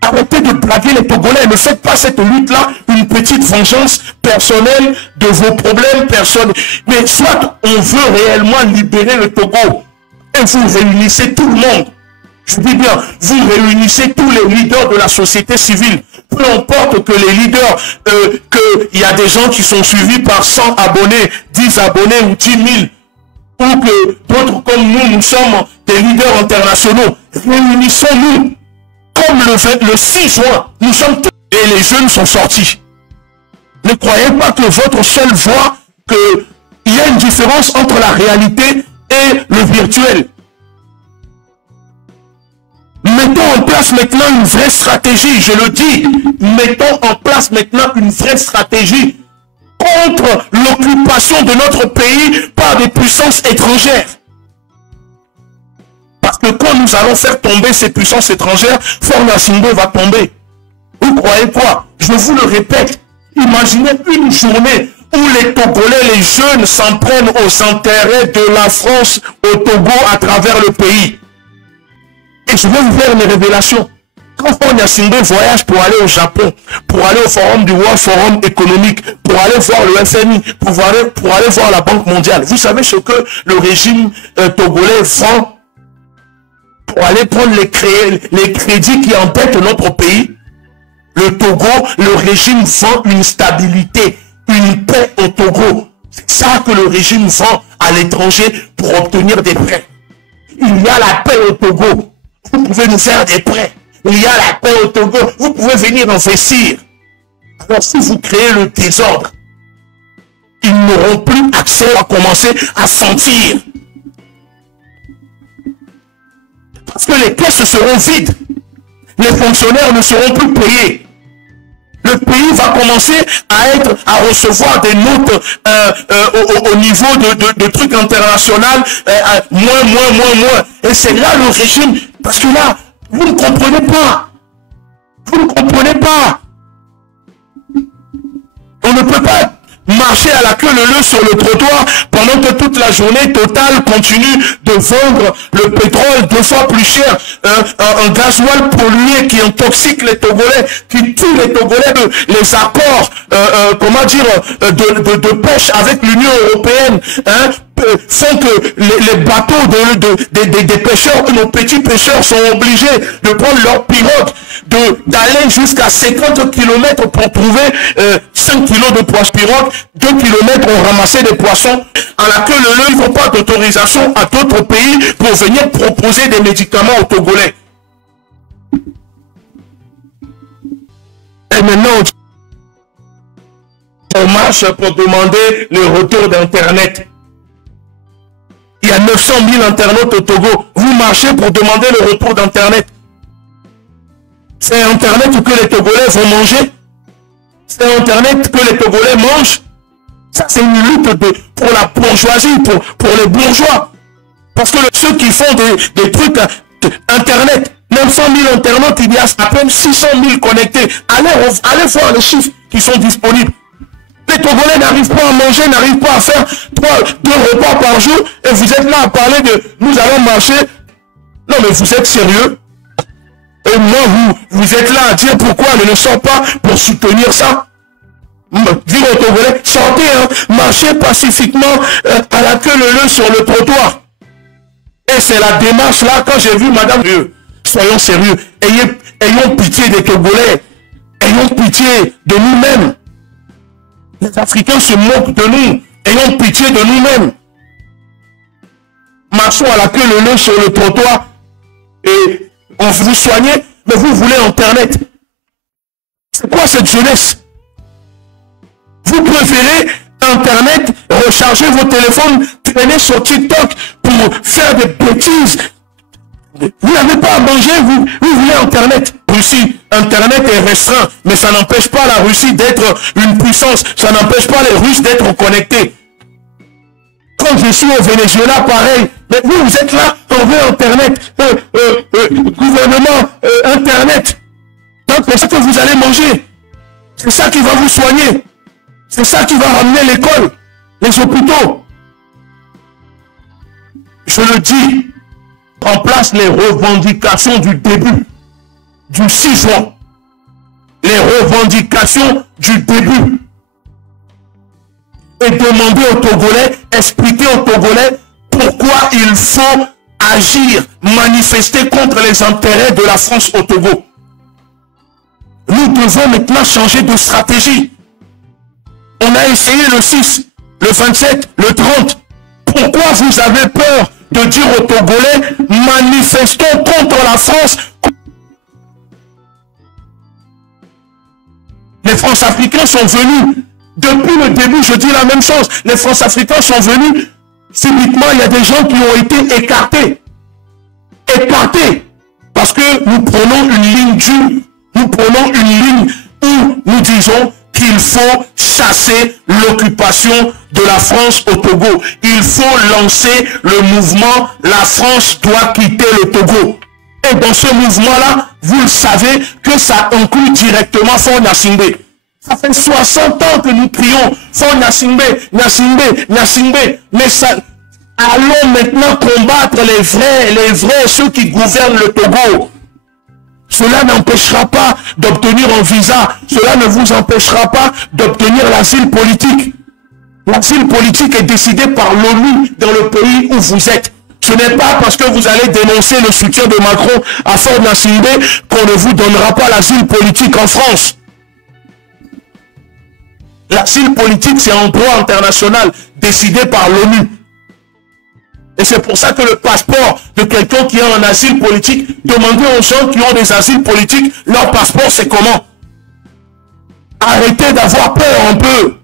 Arrêtez de blaguer les Togolais. Ne faites pas cette lutte-là une petite vengeance personnelle de vos problèmes personnels. Mais soit on veut réellement libérer le Togo et vous réunissez tout le monde. Je dis bien, vous réunissez tous les leaders de la société civile. Peu importe que les leaders, qu'il y a des gens qui sont suivis par 100 abonnés, 10 abonnés ou 10 000. Ou que d'autres comme nous sommes des leaders internationaux. Réunissons-nous. Comme le 6 juin, nous sommes tous et les jeunes sont sortis. Ne croyez pas que votre seule voix, qu'il y a une différence entre la réalité et le virtuel. Mettons en place maintenant une vraie stratégie, je le dis. Mettons en place maintenant une vraie stratégie contre l'occupation de notre pays par des puissances étrangères. Parce que quand nous allons faire tomber ces puissances étrangères, Faure Gnassingbé va tomber. Vous croyez quoi? Je vous le répète. Imaginez une journée où les Togolais, les jeunes, s'en prennent aux intérêts de la France au Togo à travers le pays. Et je vais vous faire une révélation. Quand Faure Gnassingbé voyage pour aller au Japon, pour aller au forum du World Forum économique, pour aller voir le FMI, pour aller voir la Banque mondiale, vous savez ce que le régime togolais vend pour aller prendre les crédits qui empêchent notre pays? Le Togo, le régime vend une stabilité, une paix au Togo. C'est ça que le régime vend à l'étranger pour obtenir des prêts. Il y a la paix au Togo. Vous pouvez nous faire des prêts. Il y a la paix au Togo. Vous pouvez venir investir. Alors si vous créez le désordre, ils n'auront plus accès à commencer à sentir. Parce que les caisses seront vides. Les fonctionnaires ne seront plus payés. Le pays va commencer à recevoir des notes au niveau de trucs internationaux, moins. Et c'est là le régime, parce que là, vous ne comprenez pas. Vous ne comprenez pas. On ne peut pas marcher à la queue leu sur le trottoir pendant que toute la journée Total continue de vendre le pétrole 2 fois plus cher, un gasoil pollué qui intoxique les Togolais, qui tue les Togolais, les accords de pêche avec l'Union européenne font que les bateaux des pêcheurs, nos petits pêcheurs sont obligés de prendre leur pirogue, d'aller jusqu'à 50 km pour trouver 5 kg de poisson pirogue, 2 km pour ramasser des poissons. À la queue leu, ils ne font pas d'autorisation à d'autres pays pour venir proposer des médicaments aux Togolais. Et maintenant, on marche pour demander le retour d'Internet. Il y a 900 000 internautes au Togo. Vous marchez pour demander le retour d'Internet. C'est Internet que les Togolais vont manger. C'est Internet que les Togolais mangent. Ça, c'est une lutte pour la bourgeoisie, pour les bourgeois. Parce que ceux qui font des trucs Internet, 900 000 internautes, il y a à peine 600 000 connectés. Allez voir les chiffres qui sont disponibles. Les Togolais n'arrivent pas à manger, n'arrivent pas à faire 2 repas par jour. Et vous êtes là à parler de nous allons marcher Non, mais vous êtes sérieux? Et moi, vous êtes là à dire pourquoi je ne sors pas pour soutenir ça. Dire aux Togolais, sortez, hein, marchez pacifiquement à la queue leu sur le trottoir. Et c'est la démarche là, quand j'ai vu Madame soyons sérieux, ayons pitié des Togolais, ayons pitié de nous-mêmes. Les Africains se moquent de nous, ayons pitié de nous-mêmes. Marchons à la queue leu sur le trottoir et on vous soignez, mais vous voulez Internet. C'est quoi cette jeunesse? Vous préférez Internet, recharger vos téléphones, traîner sur TikTok pour faire des bêtises. Vous n'avez pas à manger, vous voulez Internet. Russie, Internet est restreint, mais ça n'empêche pas la Russie d'être une puissance. Ça n'empêche pas les Russes d'être connectés. Quand je suis au Venezuela, pareil. Mais vous êtes là, on veut Internet. Gouvernement, Internet. Donc c'est ça que vous allez manger. C'est ça qui va vous soigner. C'est ça qui va ramener l'école, les hôpitaux. Je le dis, remplace les revendications du début, du 6 juin. Les revendications du début. Et demander aux Togolais, expliquer aux Togolais pourquoi il faut agir, manifester contre les intérêts de la France au Togo. Nous devons maintenant changer de stratégie. On a essayé le 6, le 27, le 30. Pourquoi vous avez peur de dire aux Togolais, manifestons contre la France? Les France-Africains sont venus. Depuis le début, je dis la même chose. Les France-Africains sont venus. Subitement, il y a des gens qui ont été écartés. Écartés. Parce que nous prenons une ligne dure. Nous prenons une ligne où nous disons qu'il faut chasser l'occupation de la France au Togo. Il faut lancer le mouvement « La France doit quitter le Togo ». Et dans ce mouvement-là, vous le savez que ça inclut directement Faure Gnassingbé. Ça fait 60 ans que nous crions Faure Gnassingbé, Gnassingbé, Gnassingbé. Mais ça, allons maintenant combattre les vrais, ceux qui gouvernent le Togo. Cela n'empêchera pas d'obtenir un visa. Cela ne vous empêchera pas d'obtenir l'asile politique. L'asile politique est décidé par l'ONU dans le pays où vous êtes. Ce n'est pas parce que vous allez dénoncer le soutien de Macron à Faure Gnassingbé qu'on ne vous donnera pas l'asile politique en France. L'asile politique, c'est un droit international décidé par l'ONU. Et c'est pour ça que le passeport de quelqu'un qui a un asile politique, demandez aux gens qui ont des asiles politiques, leur passeport c'est comment? Arrêtez d'avoir peur un peu.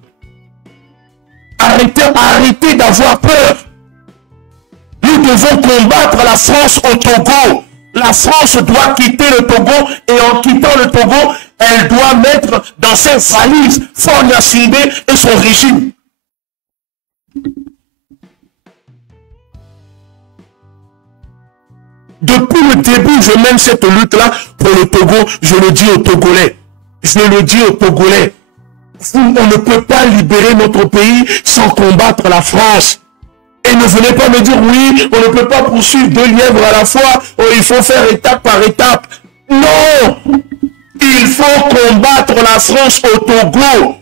Arrêtez d'avoir peur. Nous devons combattre la France au Togo. La France doit quitter le Togo et en quittant le Togo, elle doit mettre dans ses valises Faure Gnassingbé et son régime. Depuis le début, je mène cette lutte-là pour le Togo. Je le dis aux Togolais. Je le dis aux Togolais. On ne peut pas libérer notre pays sans combattre la France. Et ne venez pas me dire, oui, on ne peut pas poursuivre 2 lièvres à la fois. Oh, il faut faire étape par étape. Non! Il faut combattre la France au Togo.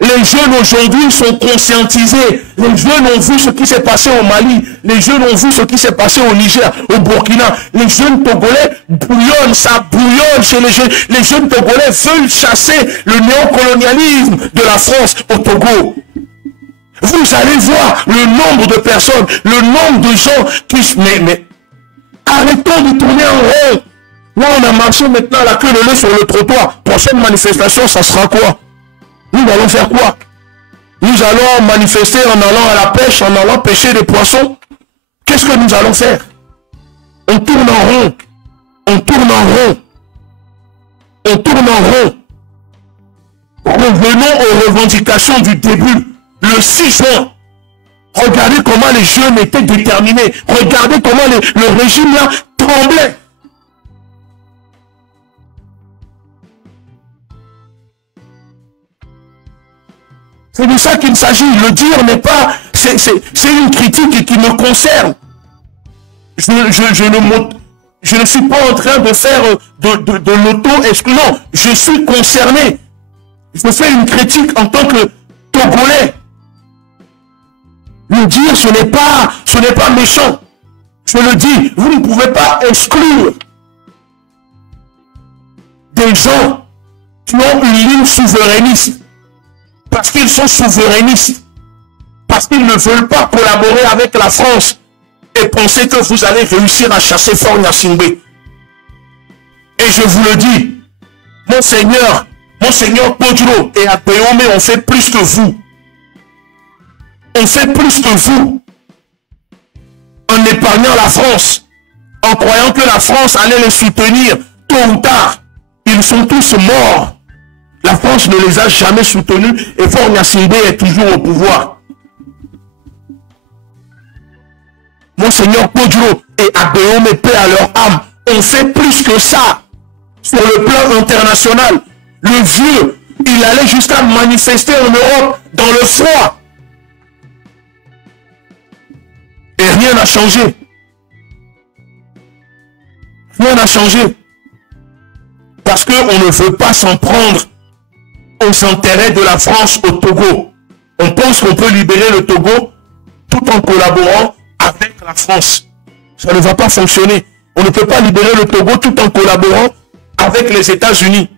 Les jeunes aujourd'hui sont conscientisés. Les jeunes ont vu ce qui s'est passé au Mali. Les jeunes ont vu ce qui s'est passé au Niger, au Burkina. Les jeunes Togolais bouillonnent, ça bouillonne chez les jeunes. Les jeunes Togolais veulent chasser le néocolonialisme de la France au Togo. Vous allez voir le nombre de personnes, le nombre de gens qui... Mais arrêtons de tourner en rond. Là, on a marché maintenant à la queue leu sur le trottoir. Prochaine manifestation, ça sera quoi? Nous allons faire quoi? Nous allons manifester en allant à la pêche, en allant pêcher des poissons. Qu'est-ce que nous allons faire? On tourne en rond. On tourne en rond. On tourne en rond. Revenons aux revendications du début. Le 6 juin. Regardez comment les jeunes étaient déterminés. Regardez comment le régime là tremblait. C'est de ça qu'il s'agit. Le dire n'est pas... C'est une critique qui me concerne. Je ne suis pas en train de faire de l'auto-exclu. Non, je suis concerné. Je fais une critique en tant que Togolais. Le dire, ce n'est pas méchant. Je le dis, vous ne pouvez pas exclure des gens qui ont une ligne souverainiste parce qu'ils sont souverainistes, parce qu'ils ne veulent pas collaborer avec la France et penser que vous allez réussir à chasser Faure Gnassingbé. Et je vous le dis, Monseigneur Podjolo et Akpéomé ont fait plus que vous. On fait plus que vous en épargnant la France, en croyant que la France allait les soutenir tôt ou tard. Ils sont tous morts. La France ne les a jamais soutenus et Faure Gnassingbé est toujours au pouvoir. Monseigneur Podjolo et Akpéomé, paix à leur âme, ont fait plus que ça sur le plan international. Le vieux, il allait jusqu'à manifester en Europe dans le froid. Et rien n'a changé. Rien n'a changé. Parce qu'on ne veut pas s'en prendre aux intérêts de la France au Togo. On pense qu'on peut libérer le Togo tout en collaborant avec la France. Ça ne va pas fonctionner. On ne peut pas libérer le Togo tout en collaborant avec les États-Unis.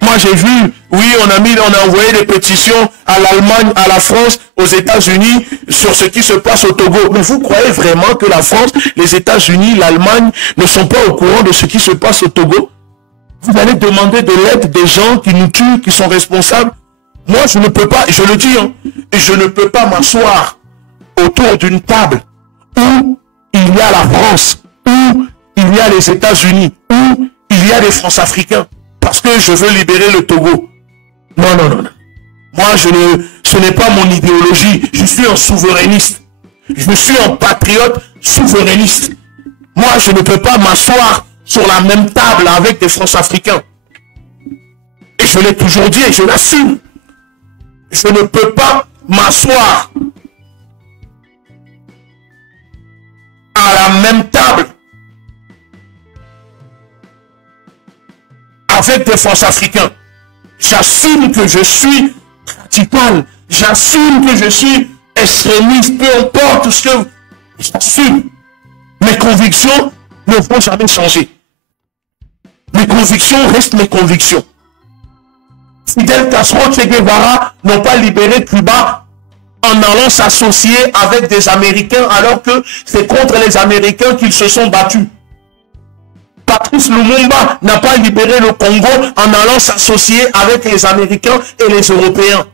Moi j'ai vu, oui, on a envoyé des pétitions à l'Allemagne, à la France, aux États-Unis sur ce qui se passe au Togo. Mais vous croyez vraiment que la France, les États-Unis, l'Allemagne ne sont pas au courant de ce qui se passe au Togo? Vous allez demander de l'aide des gens qui nous tuent, qui sont responsables? Moi je ne peux pas, je le dis, hein, et je ne peux pas m'asseoir autour d'une table où il y a la France, où il y a les États-Unis, où il y a les France-Africains. Parce que je veux libérer le Togo. Non, non, non, non. Moi, ce n'est pas mon idéologie. Je suis un souverainiste. Je suis un patriote souverainiste. Moi, je ne peux pas m'asseoir sur la même table avec des France-Africains. Et je l'ai toujours dit et je l'assume. Je ne peux pas m'asseoir à la même table avec des France-Africains. J'assume que je suis radical. J'assume que je suis extrémiste. Peu importe ce que... J'assume. Mes convictions ne vont jamais changer. Mes convictions restent mes convictions. Fidel Castro, Che Guevara n'ont pas libéré Cuba en allant s'associer avec des Américains alors que c'est contre les Américains qu'ils se sont battus. Patrice Lumumba n'a pas libéré le Congo en allant s'associer avec les Américains et les Européens.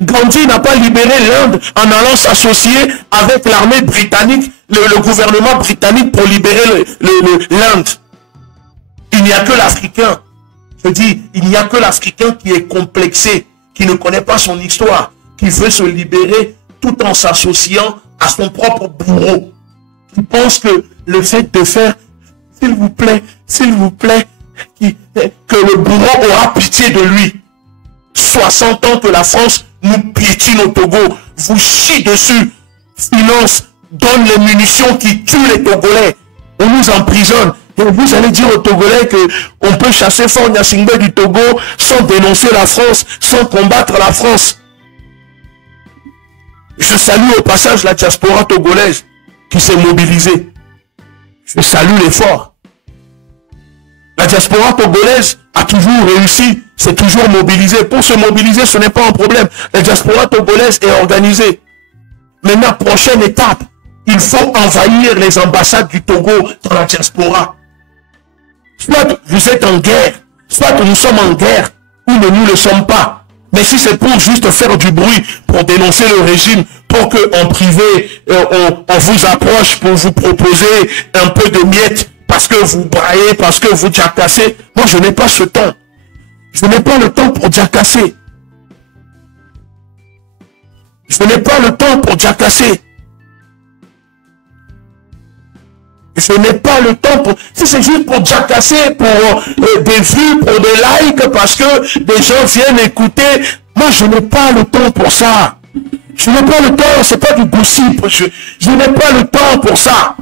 Gandhi n'a pas libéré l'Inde en allant s'associer avec l'armée britannique, le gouvernement britannique pour libérer l'Inde. Il n'y a que l'Africain. Je dis, il n'y a que l'Africain qui est complexé, qui ne connaît pas son histoire, qui veut se libérer tout en s'associant à son propre bourreau. Qui pense que le fait de faire s'il vous plaît, que le bourreau aura pitié de lui. 60 ans que la France nous piétine au Togo, vous chie dessus, finance, donne les munitions qui tuent les Togolais. On nous emprisonne. Et vous allez dire aux Togolais qu'on peut chasser Faure Gnassingbé du Togo sans dénoncer la France, sans combattre la France. Je salue au passage la diaspora togolaise qui s'est mobilisée. Je salue l'effort. La diaspora togolaise a toujours réussi, s'est toujours mobilisée. Pour se mobiliser, ce n'est pas un problème. La diaspora togolaise est organisée. Maintenant, prochaine étape, il faut envahir les ambassades du Togo dans la diaspora. Soit vous êtes en guerre, soit nous sommes en guerre, ou ne nous le sommes pas. Mais si c'est pour juste faire du bruit, pour dénoncer le régime, pour qu'en privé, on vous approche pour vous proposer un peu de miettes, parce que vous braillez, parce que vous diacassez. Moi, je n'ai pas ce temps. Je n'ai pas le temps pour diacasser. Je n'ai pas le temps pour diacasser. Je n'ai pas le temps pour... Si c'est juste pour diacasser, pour des vues, pour des likes, parce que des gens viennent écouter, moi, je n'ai pas le temps pour ça. Je n'ai pas le temps, c'est pas du gossip. Je n'ai pas le temps pour ça.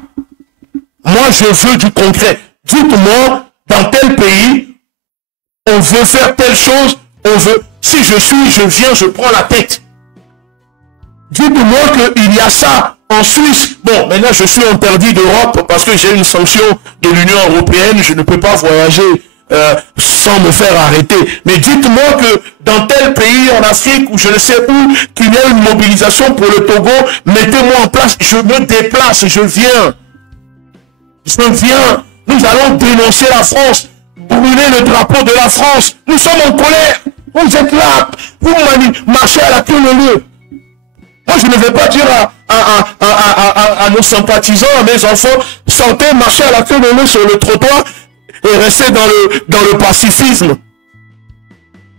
Moi, je veux du concret. Dites-moi, dans tel pays, on veut faire telle chose, on veut... Si je viens, je prends la tête. Dites-moi qu'il y a ça en Suisse. Bon, maintenant, je suis interdit d'Europe parce que j'ai une sanction de l'Union européenne. Je ne peux pas voyager sans me faire arrêter. Mais dites-moi que dans tel pays en Afrique ou je ne sais où, qu'il y a une mobilisation pour le Togo, mettez-moi en place. Je me déplace, je viens. Je viens. Nous allons dénoncer la France, brûler le drapeau de la France. Nous sommes en colère. Vous êtes là, vous marchez à la queue leu. Moi, je ne vais pas dire à nos sympathisants, à mes enfants, sortez, marchez à la queue leu sur le trottoir et restez dans le pacifisme.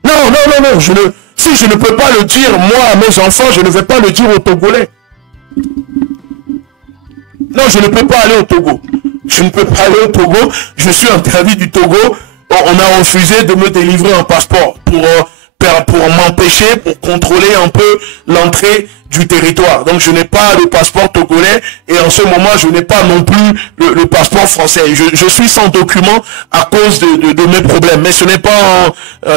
Non, non, non, non. Si je ne peux pas le dire, moi, à mes enfants, je ne vais pas le dire aux Togolais. Non, je ne peux pas aller au Togo. Je ne peux pas aller au Togo. Je suis interdit du Togo. On a refusé de me délivrer un passeport pour m'empêcher, pour contrôler un peu l'entrée du territoire. Donc, je n'ai pas de passeport togolais et en ce moment, je n'ai pas non plus le passeport français. Je suis sans document à cause de mes problèmes. Mais ce n'est pas...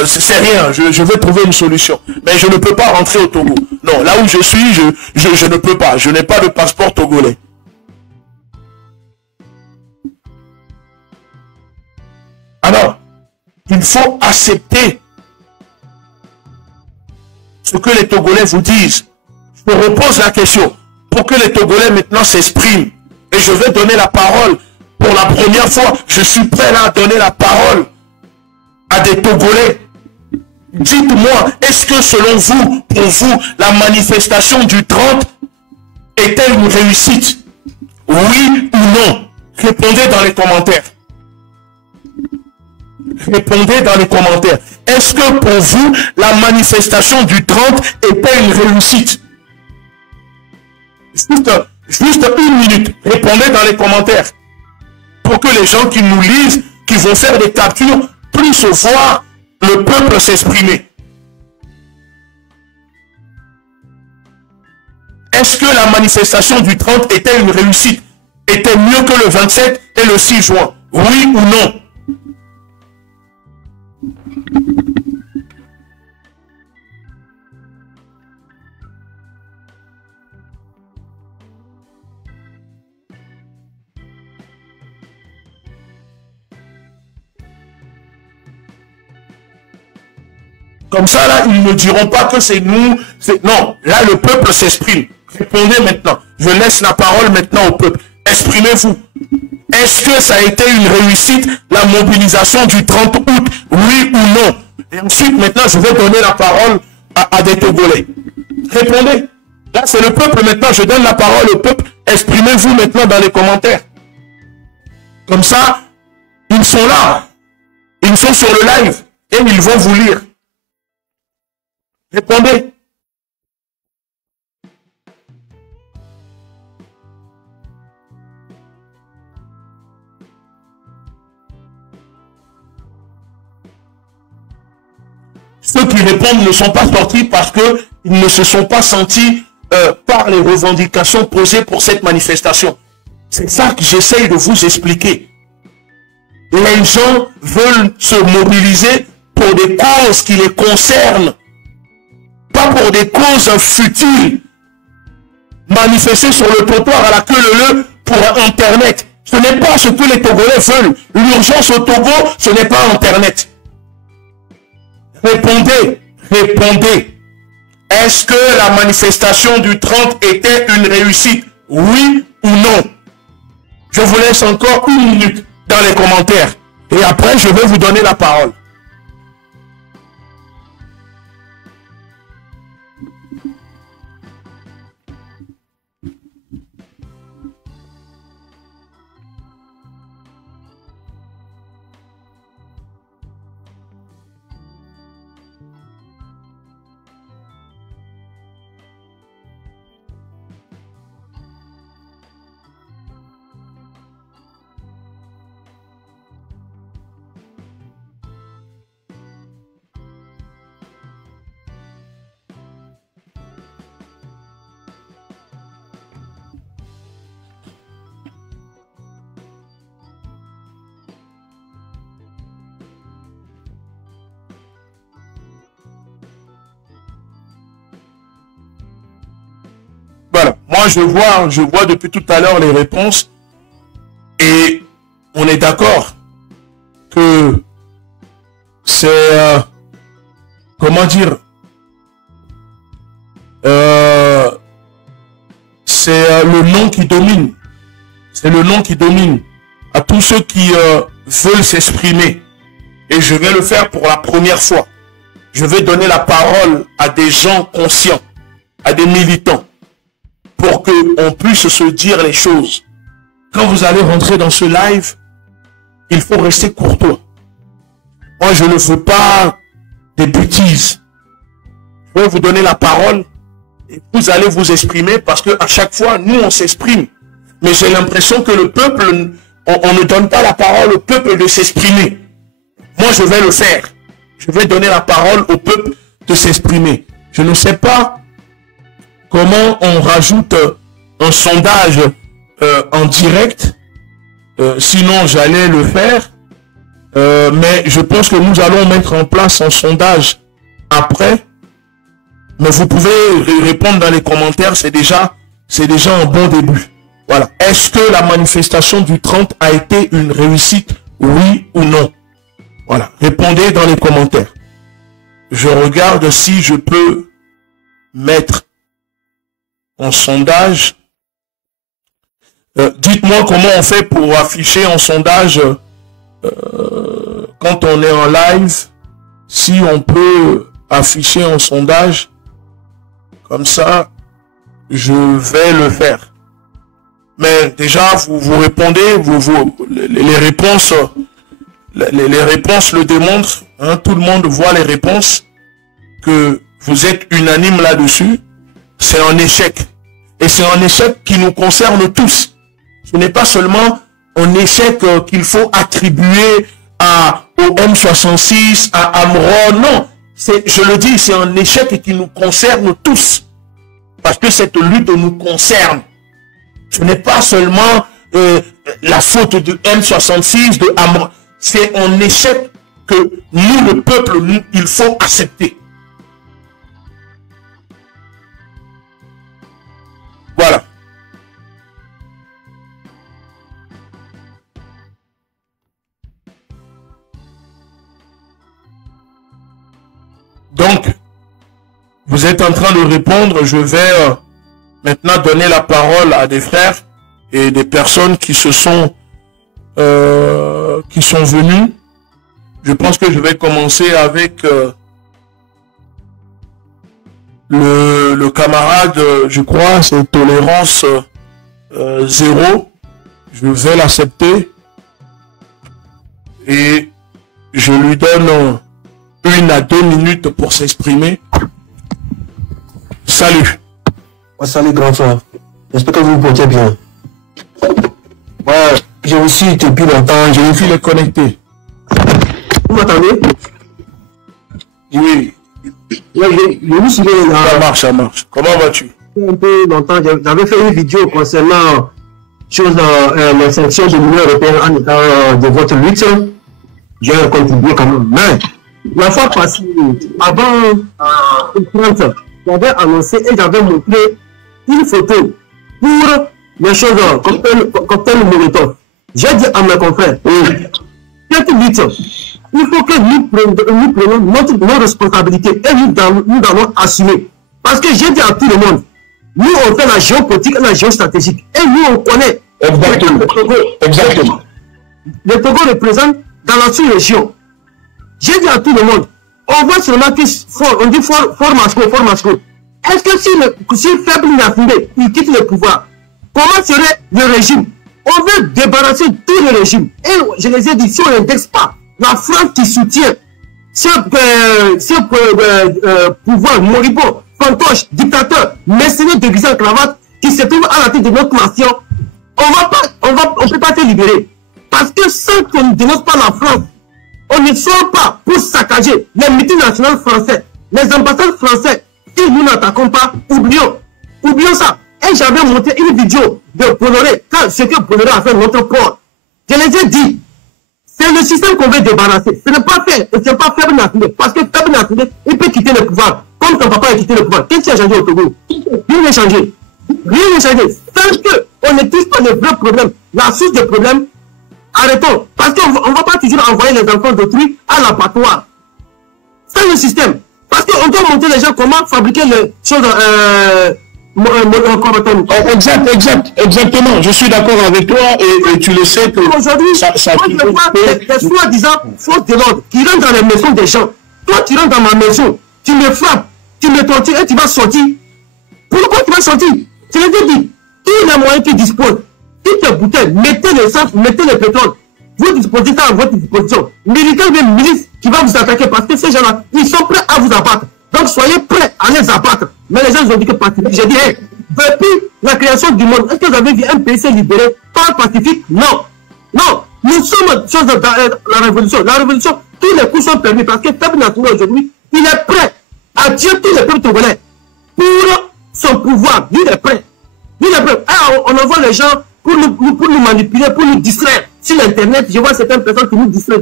c'est rien. Je vais trouver une solution. Mais je ne peux pas rentrer au Togo. Non, là où je suis, je ne peux pas. Je n'ai pas de passeport togolais. Alors, il faut accepter ce que les Togolais vous disent. Je repose la question pour que les Togolais maintenant s'expriment. Et je vais donner la parole. Pour la première fois, je suis prêt là à donner la parole à des Togolais. Dites-moi, est-ce que selon vous, pour vous, la manifestation du 30 était une réussite? Oui ou non? Répondez dans les commentaires. Répondez dans les commentaires. Est-ce que pour vous, la manifestation du 30 était une réussite? Juste une minute. Répondez dans les commentaires. Pour que les gens qui nous lisent, qui vont faire des captures, puissent voir le peuple s'exprimer. Est-ce que la manifestation du 30 était une réussite? Était mieux que le 27 et le 6 juin? Oui ou non? Comme ça, là, ils ne diront pas que c'est nous. Non, là, le peuple s'exprime. Répondez maintenant. Je laisse la parole maintenant au peuple. Exprimez-vous. Est-ce que ça a été une réussite, la mobilisation du 30 août? Oui ou non? Et ensuite, maintenant, je vais donner la parole à des Togolais. Répondez. Là, c'est le peuple maintenant. Je donne la parole au peuple. Exprimez-vous maintenant dans les commentaires. Comme ça, ils sont là. Ils sont sur le live. Et ils vont vous lire. Répondez. Ceux qui répondent ne sont pas sortis parce qu'ils ne se sont pas sentis par les revendications posées pour cette manifestation. C'est ça que j'essaye de vous expliquer. Les gens veulent se mobiliser pour des causes qui les concernent. Pas pour des causes futiles. Manifester sur le trottoir à la queue leu pour Internet. Ce n'est pas ce que les Togolais veulent. L'urgence au Togo, ce n'est pas Internet. Répondez, répondez. Est-ce que la manifestation du 30 était une réussite? Oui ou non? Je vous laisse encore une minute dans les commentaires. Et après, je vais vous donner la parole. Moi, je vois depuis tout à l'heure les réponses et on est d'accord que c'est, comment dire, c'est le nom qui domine. C'est le nom qui domine à tous ceux qui veulent s'exprimer. Et je vais le faire pour la première fois. Je vais donner la parole à des gens conscients, à des militants, pour qu'on puisse se dire les choses. Quand vous allez rentrer dans ce live, il faut rester courtois. Moi, je ne veux pas des bêtises. Je vais vous donner la parole et vous allez vous exprimer parce que à chaque fois, nous, on s'exprime. Mais j'ai l'impression que le peuple, on ne donne pas la parole au peuple de s'exprimer. Moi, je vais le faire. Je vais donner la parole au peuple de s'exprimer. Je ne sais pas comment on rajoute un sondage en direct. Sinon, j'allais le faire. Mais je pense que nous allons mettre en place un sondage après. Mais vous pouvez répondre dans les commentaires. C'est déjà un bon début. Voilà. Est-ce que la manifestation du 30 a été une réussite? Oui ou non? Voilà. Répondez dans les commentaires. Je regarde si je peux mettre en sondage. Dites-moi comment on fait pour afficher en sondage quand on est en live. Si on peut afficher en sondage. Comme ça, je vais le faire. Mais déjà, vous répondez, les réponses, les réponses le démontrent. Hein, tout le monde voit les réponses, que vous êtes unanime là-dessus. C'est un échec. Et c'est un échec qui nous concerne tous. Ce n'est pas seulement un échec qu'il faut attribuer au M66, à Amron. Non, je le dis, c'est un échec qui nous concerne tous. Parce que cette lutte nous concerne. Ce n'est pas seulement la faute du M66, de Amron. C'est un échec que nous, le peuple, il faut accepter. Voilà. Donc, vous êtes en train de répondre. Je vais maintenant donner la parole à des frères et des personnes qui sont venus. Je pense que je vais commencer avec le camarade, je crois, c'est Tolérance 0. Je vais l'accepter et je lui donne 1 à 2 minutes pour s'exprimer. Salut. Oh, salut grand frère. J'espère que vous vous portez bien. Ouais, j'ai aussi depuis longtemps, j'ai vu le connecter. Vous m'entendez? Oui. Ça marche. Comment vas-tu? Un peu longtemps, j'avais fait une vidéo concernant l'exception de l'Union européenne en état de votre lutte. J'ai contribué quand même. Mais la fois passée, avant le 30, j'avais annoncé et j'avais montré une photo pour les choses cocktail Molotov. J'ai dit à mes confrères, cette lutte, il faut que nous prenions nos responsabilités et nous allons assumer. Parce que j'ai dit à tout le monde, nous on fait la géopolitique et la géostratégique. Et nous on connaît. Exactement. Le Togo représente dans la sous-région. J'ai dit à tout le monde, on voit seulement on dit fort Masco. Est-ce que si faible Nafindé, il quitte le pouvoir, comment serait le régime? On veut débarrasser tout le régime. Et je les ai dit, si on n'indexe pas la France qui soutient ce pouvoir moribond, fantoche, dictateur, mercenaire déguisé en cravate, qui se trouve à la tête de notre nation, on peut pas se libérer. Parce que sans qu'on ne dénonce pas la France, on ne sort pas pour saccager les multinationales français, les ambassades français. Si nous n'attaquons pas, oublions ça. Et j'avais montré une vidéo de Bolloré, ce que Bolloré a fait notre port. Je les ai dit, c'est le système qu'on veut débarrasser. Ce n'est pas fait, ce n'est pas Faible Nationale. Parce que Faible Nationale, il peut quitter le pouvoir. Comme ton papa a quitté le pouvoir. Qu'est-ce qui a changé au Togo? Il n'a changé. Rien ne change. Tant qu'on ne touche pas le vrai problème, la source du problème, arrêtons. Parce qu'on ne va pas toujours envoyer les enfants d'autrui à l'abattoir. C'est le système. Parce qu'on doit montrer les gens comment fabriquer les choses. Exactement. Je suis d'accord avec toi et tu le sais que aujourd'hui, moi je vois des soi-disant fausses de l'ordre qui rentrent dans les maisons des gens. Toi, tu rentres dans ma maison, tu me frappes, tu me tortures et tu vas sortir. Pourquoi tu vas sortir? Je l'ai dit, tous les moyens qui disposent, toutes les bouteilles, mettez l'essence, mettez le pétrole. Vous disposez ça à votre disposition. Militaire de milice qui va vous attaquer parce que ces gens-là, ils sont prêts à vous abattre. Donc soyez prêts à les abattre. Mais les gens ils ont dit que pacifique. J'ai dit, hey, depuis la création du monde, est-ce que vous avez vu un pays se libérer par pacifique? Non. Non. Nous sommes chose dans la révolution. La révolution, tous les coups sont permis parce que le peuple national aujourd'hui, il est prêt à tuer tous les peuples togolais pour son pouvoir. Il est prêt. Il est prêt. Ah, on envoie les gens pour nous manipuler, pour nous distraire. Sur l'internet, je vois certaines personnes qui nous distraient.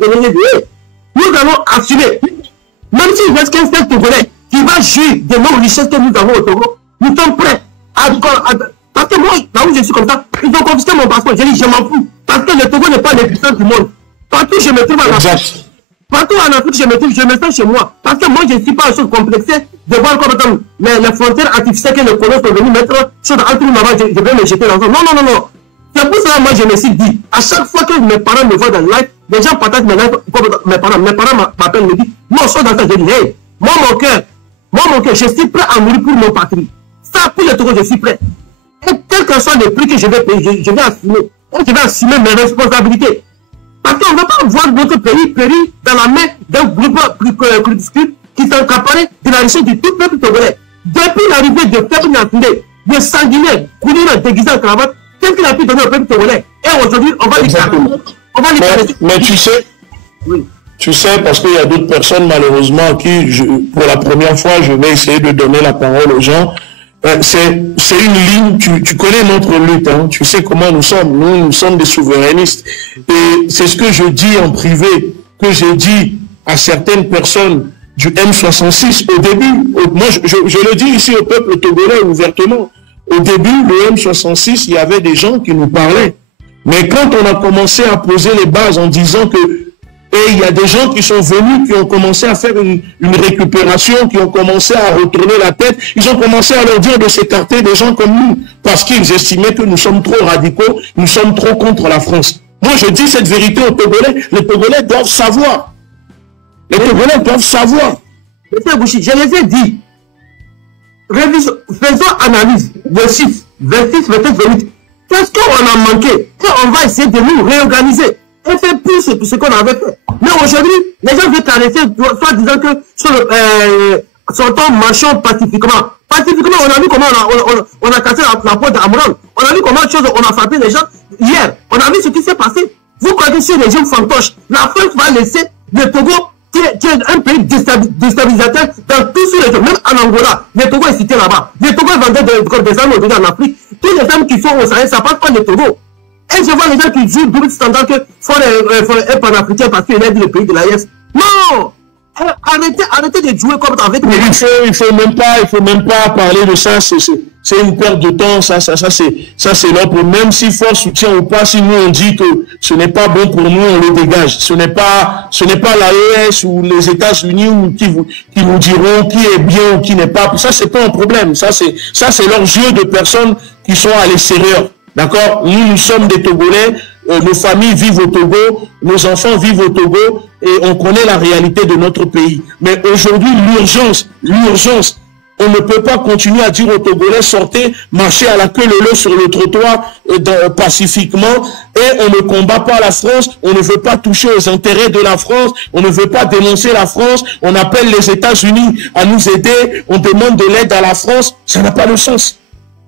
Nous allons assumer. Même s'il reste qu'un seul Togolais qui va jouir de nos richesses que nous avons au Togo, nous sommes prêts à parce que moi, là où je suis comme ça, ils ont confisqué mon passeport. J'ai dit, je m'en fous. Parce que le Togo n'est pas le puissant du monde. Partout je me trouve en Afrique. Partout en Afrique, je me sens chez moi. Parce que moi, je ne suis pas un chose complexé de voir comme les frontières artificielles que les colons sont venus mettre sur entre nous là-bas, je vais me jeter dans le non. C'est pour ça que moi, je me suis dit, à chaque fois que mes parents me voient dans le live, les gens partagent mes lives comme mes parents m'appellent, me disent, moi, je suis dans ça, je dis, hey, moi, mon cœur, je suis prêt à mourir pour mon patrie. Ça, pour le Togo, je suis prêt. Et quel que soit le prix que je vais payer, je vais assumer. Et je vais assumer mes responsabilités. Parce qu'on ne va pas voir notre pays périr dans la main d'un groupe qui s'encaparait de la richesse du tout peuple togolais. Depuis l'arrivée de peuple national, de sanguinaires, couleurs déguisés en cravate, qu'est-ce qu'il a pu donner au peuple togolais? Et aujourd'hui, on va lui faire. Mais tu sais, oui. Tu sais, parce qu'il y a d'autres personnes, malheureusement, à qui, pour la première fois, je vais essayer de donner la parole aux gens. C'est une ligne, tu connais notre lutte, hein, tu sais comment nous sommes. Nous sommes des souverainistes. Et c'est ce que je dis en privé, que j'ai dit à certaines personnes du M66 au début. Moi, je le dis ici au peuple togolais ouvertement. Au début, le M66, il y avait des gens qui nous parlaient. Mais quand on a commencé à poser les bases en disant que et il y a des gens qui sont venus, qui ont commencé à faire une récupération, qui ont commencé à retourner la tête. Ils ont commencé à leur dire de s'écarter des gens comme nous, parce qu'ils estimaient que nous sommes trop radicaux, nous sommes trop contre la France. Moi, je dis cette vérité aux Togolais. Les Togolais doivent savoir. Les Togolais doivent savoir. Monsieur Bouchi, je les ai dit. Faisons analyse. 26, 27, 28. Qu'est-ce qu'on a manqué? Et on va essayer de nous réorganiser. Et faire plus ce qu'on avait fait. Mais aujourd'hui, les gens veulent caresser, soit disant que sortons, marchons pacifiquement. Pacifiquement, on a vu comment on a cassé la porte d'Amron. On a vu comment on a frappé les gens hier. On a vu ce qui s'est passé. Vous croyez que sur les gens fantoches, la France va laisser le Togo, qui est un pays déstabilisateur dans tous les gens, même en Angola. Le Togo est cité là-bas. Le Togo vendait des armes aujourd'hui en Afrique. Tous les hommes qui sont au Sahel, ça passe pas le Togo. Et je vois les gens qui jouent double standard que faut un panafricain parce qu'il est le pays de l'AES. Non! Arrêtez de jouer comme avec mais il faut même pas parler de ça, c'est une perte de temps, ça c'est notre, même si force soutient ou pas, si nous on dit que ce n'est pas bon pour nous, on le dégage. Ce n'est pas l'AES ou les États-Unis qui nous diront qui est bien ou qui n'est pas, ça c'est pas un problème, ça c'est leurs yeux de personnes qui sont à l'extérieur. D'accord? Nous sommes des Togolais, nos familles vivent au Togo, nos enfants vivent au Togo et on connaît la réalité de notre pays. Mais aujourd'hui, l'urgence, on ne peut pas continuer à dire aux Togolais sortez, marchez à la queue leu sur le trottoir pacifiquement et on ne combat pas la France, on ne veut pas toucher aux intérêts de la France, on ne veut pas dénoncer la France, on appelle les États-Unis à nous aider, on demande de l'aide à la France, ça n'a pas de sens.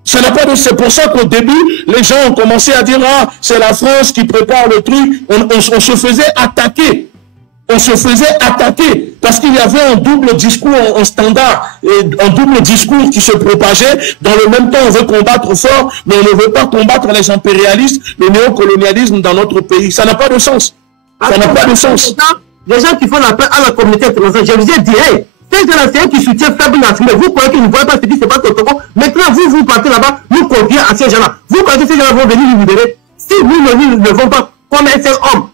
Ça n'a pas de... C'est pour ça qu'au début, les gens ont commencé à dire « Ah, c'est la France qui prépare le truc ». On se faisait attaquer. On se faisait attaquer parce qu'il y avait un double discours en standard, un double discours qui se propageait. Dans le même temps, on veut combattre fort, mais on ne veut pas combattre les impérialistes, le néocolonialisme dans notre pays. Ça n'a pas de sens. Ça n'a pas de sens. Les gens qui font l'appel à la communauté internationale, je vous ai dit, hey, Ces gens-là, c'est eux qui soutiennent Fabre National. Vous croyez qu'ils ne voient pas ce qui se passe au Togo. Maintenant, vous partez là-bas, nous confiez à ces gens-là. Vous croyez que ces gens-là vont venir nous libérer. Si nous ne vont pas, comme un seul homme,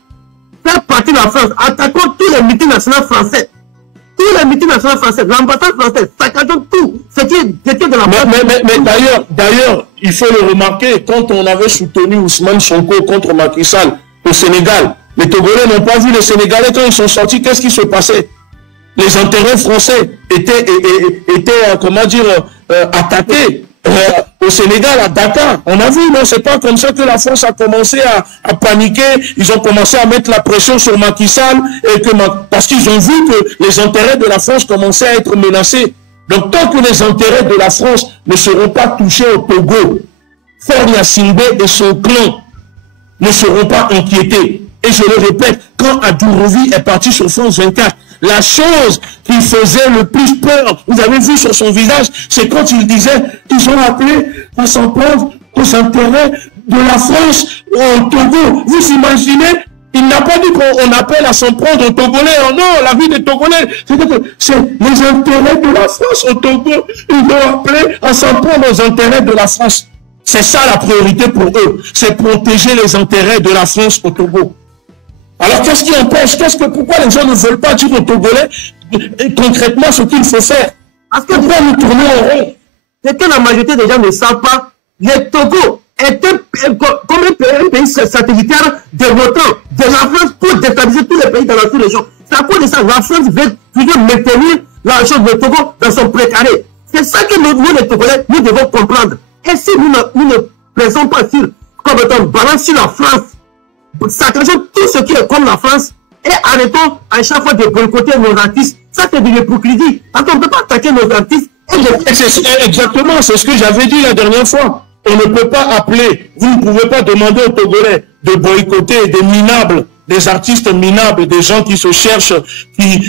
faire partie de la France, attaquons tous les meetings nationaux français. Tous les meetings nationaux français, l'ambassade française, saccageons tout ce qui était de la France. Mais d'ailleurs, il faut le remarquer, quand on avait soutenu Ousmane Sonko contre Macky Sall au Sénégal, les Togolais n'ont pas vu les Sénégalais quand ils sont sortis, qu'est-ce qui se passait? Les intérêts français étaient comment dire, attaqués au Sénégal, à Dakar. On a vu, non, c'est pas comme ça que la France a commencé à paniquer. Ils ont commencé à mettre la pression sur Macky Sall parce qu'ils ont vu que les intérêts de la France commençaient à être menacés. Donc, tant que les intérêts de la France ne seront pas touchés au Togo, Faure Gnassingbé et son clan ne seront pas inquiétés. Et je le répète, quand Adourovi est parti sur France 24, la chose qui faisait le plus peur, vous avez vu sur son visage, c'est quand il disait, ils ont appelé à s'en prendre aux intérêts de la France au Togo. Vous imaginez, il n'a pas dit qu'on appelle à s'en prendre aux Togolais. Oh non, la vie des Togolais, c'est les intérêts de la France au Togo. Ils ont appelé à s'en prendre aux intérêts de la France. C'est ça la priorité pour eux, c'est protéger les intérêts de la France au Togo. Alors, qu'est-ce qui empêche? Pourquoi les gens ne veulent pas dire aux Togolais concrètement ce qu'il faut faire? Parce que pourquoi nous tournons en rond? C'est que la majorité des gens ne savent pas. Le Togo est comme un pays satellitaire de l'OTAN, de la France, pour déstabiliser tous les pays dans la sous-région. C'est à cause de ça, la France veut toujours maintenir la chose de Togo dans son précaré. C'est ça que nous, les Togolais, nous devons comprendre. Et si nous ne plaisons pas sur, comme on balance sur la France, sacrifions tout ce qui est comme la France et arrêtons à chaque fois de boycotter nos artistes. Ça, c'est de l'hypocrisie. Parce qu'on ne peut pas attaquer nos artistes. Exactement, c'est ce que j'avais dit la dernière fois. On ne peut pas appeler, vous ne pouvez pas demander aux Togolais de boycotter des minables, des artistes minables, des gens qui se cherchent,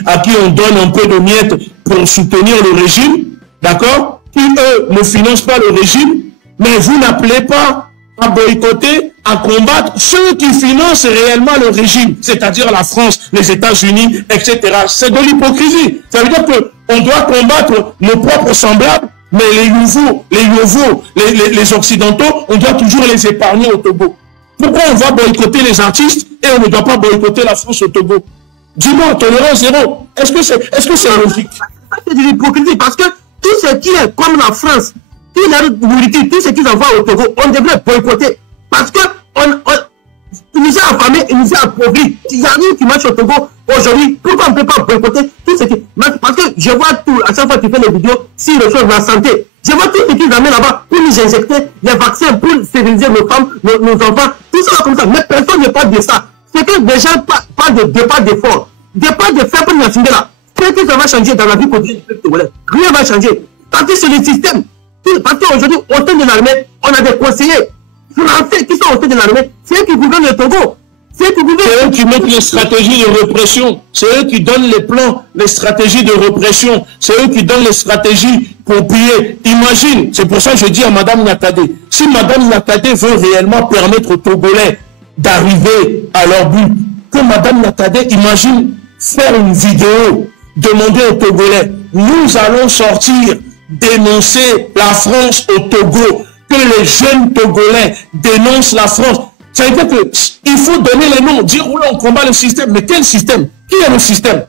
à qui on donne un peu de miettes pour soutenir le régime, d'accord, qui eux ne financent pas le régime, mais vous n'appelez pas à boycotter, à combattre ceux qui financent réellement le régime, c'est-à-dire la France, les États-Unis, etc. C'est de l'hypocrisie. Ça veut dire qu'on doit combattre nos propres semblables, mais les Occidentaux, on doit toujours les épargner au Togo. Pourquoi on va boycotter les artistes et on ne doit pas boycotter la France au Togo? Dis-moi, tolérance zéro. Est-ce que c'est logique? C'est de l'hypocrisie parce que tout ce qui est comme la France, tout la nourriture, tout ce qu'ils envoient au Togo, on devrait boycotter. Parce que il nous a affamés, il nous a appauvris. Il y a rien qui marche au Togo aujourd'hui. Pourquoi on ne peut pas boycotter tout ce qui... Parce que je vois tout, à chaque fois que tu fais les vidéos, sur les choses de la santé, je vois tout ce qu'ils amènent là-bas pour nous injecter les vaccins, pour stériliser nos femmes, nos enfants, tout ça comme ça. Mais personne ne parle de ça. C'est que les gens parlent de départ d'effort. Départ de faire pour nous là. Qu'est-ce que ça va changer dans la vie quotidienne du Togolais? Rien ne va changer. Parce que c'est le système. Parce qu'aujourd'hui, au sein de l'armée, on a des conseillers français qui sont au sein de l'armée. C'est eux qui gouvernent le Togo. C'est eux qui mettent les stratégies de répression. C'est eux qui donnent les plans, les stratégies de répression. C'est eux qui donnent les stratégies pour piller. Imagine, c'est pour ça que je dis à Mme Nakadé, si Mme Nakadé veut réellement permettre aux Togolais d'arriver à leur but, que Mme Nakadé imagine faire une vidéo, demander aux Togolais, nous allons sortir, dénoncer la France au Togo, que les jeunes Togolais dénoncent la France. Ça veut dire qu'il faut donner les noms, dire oui, on combat le système. Mais quel système? Qui est le système?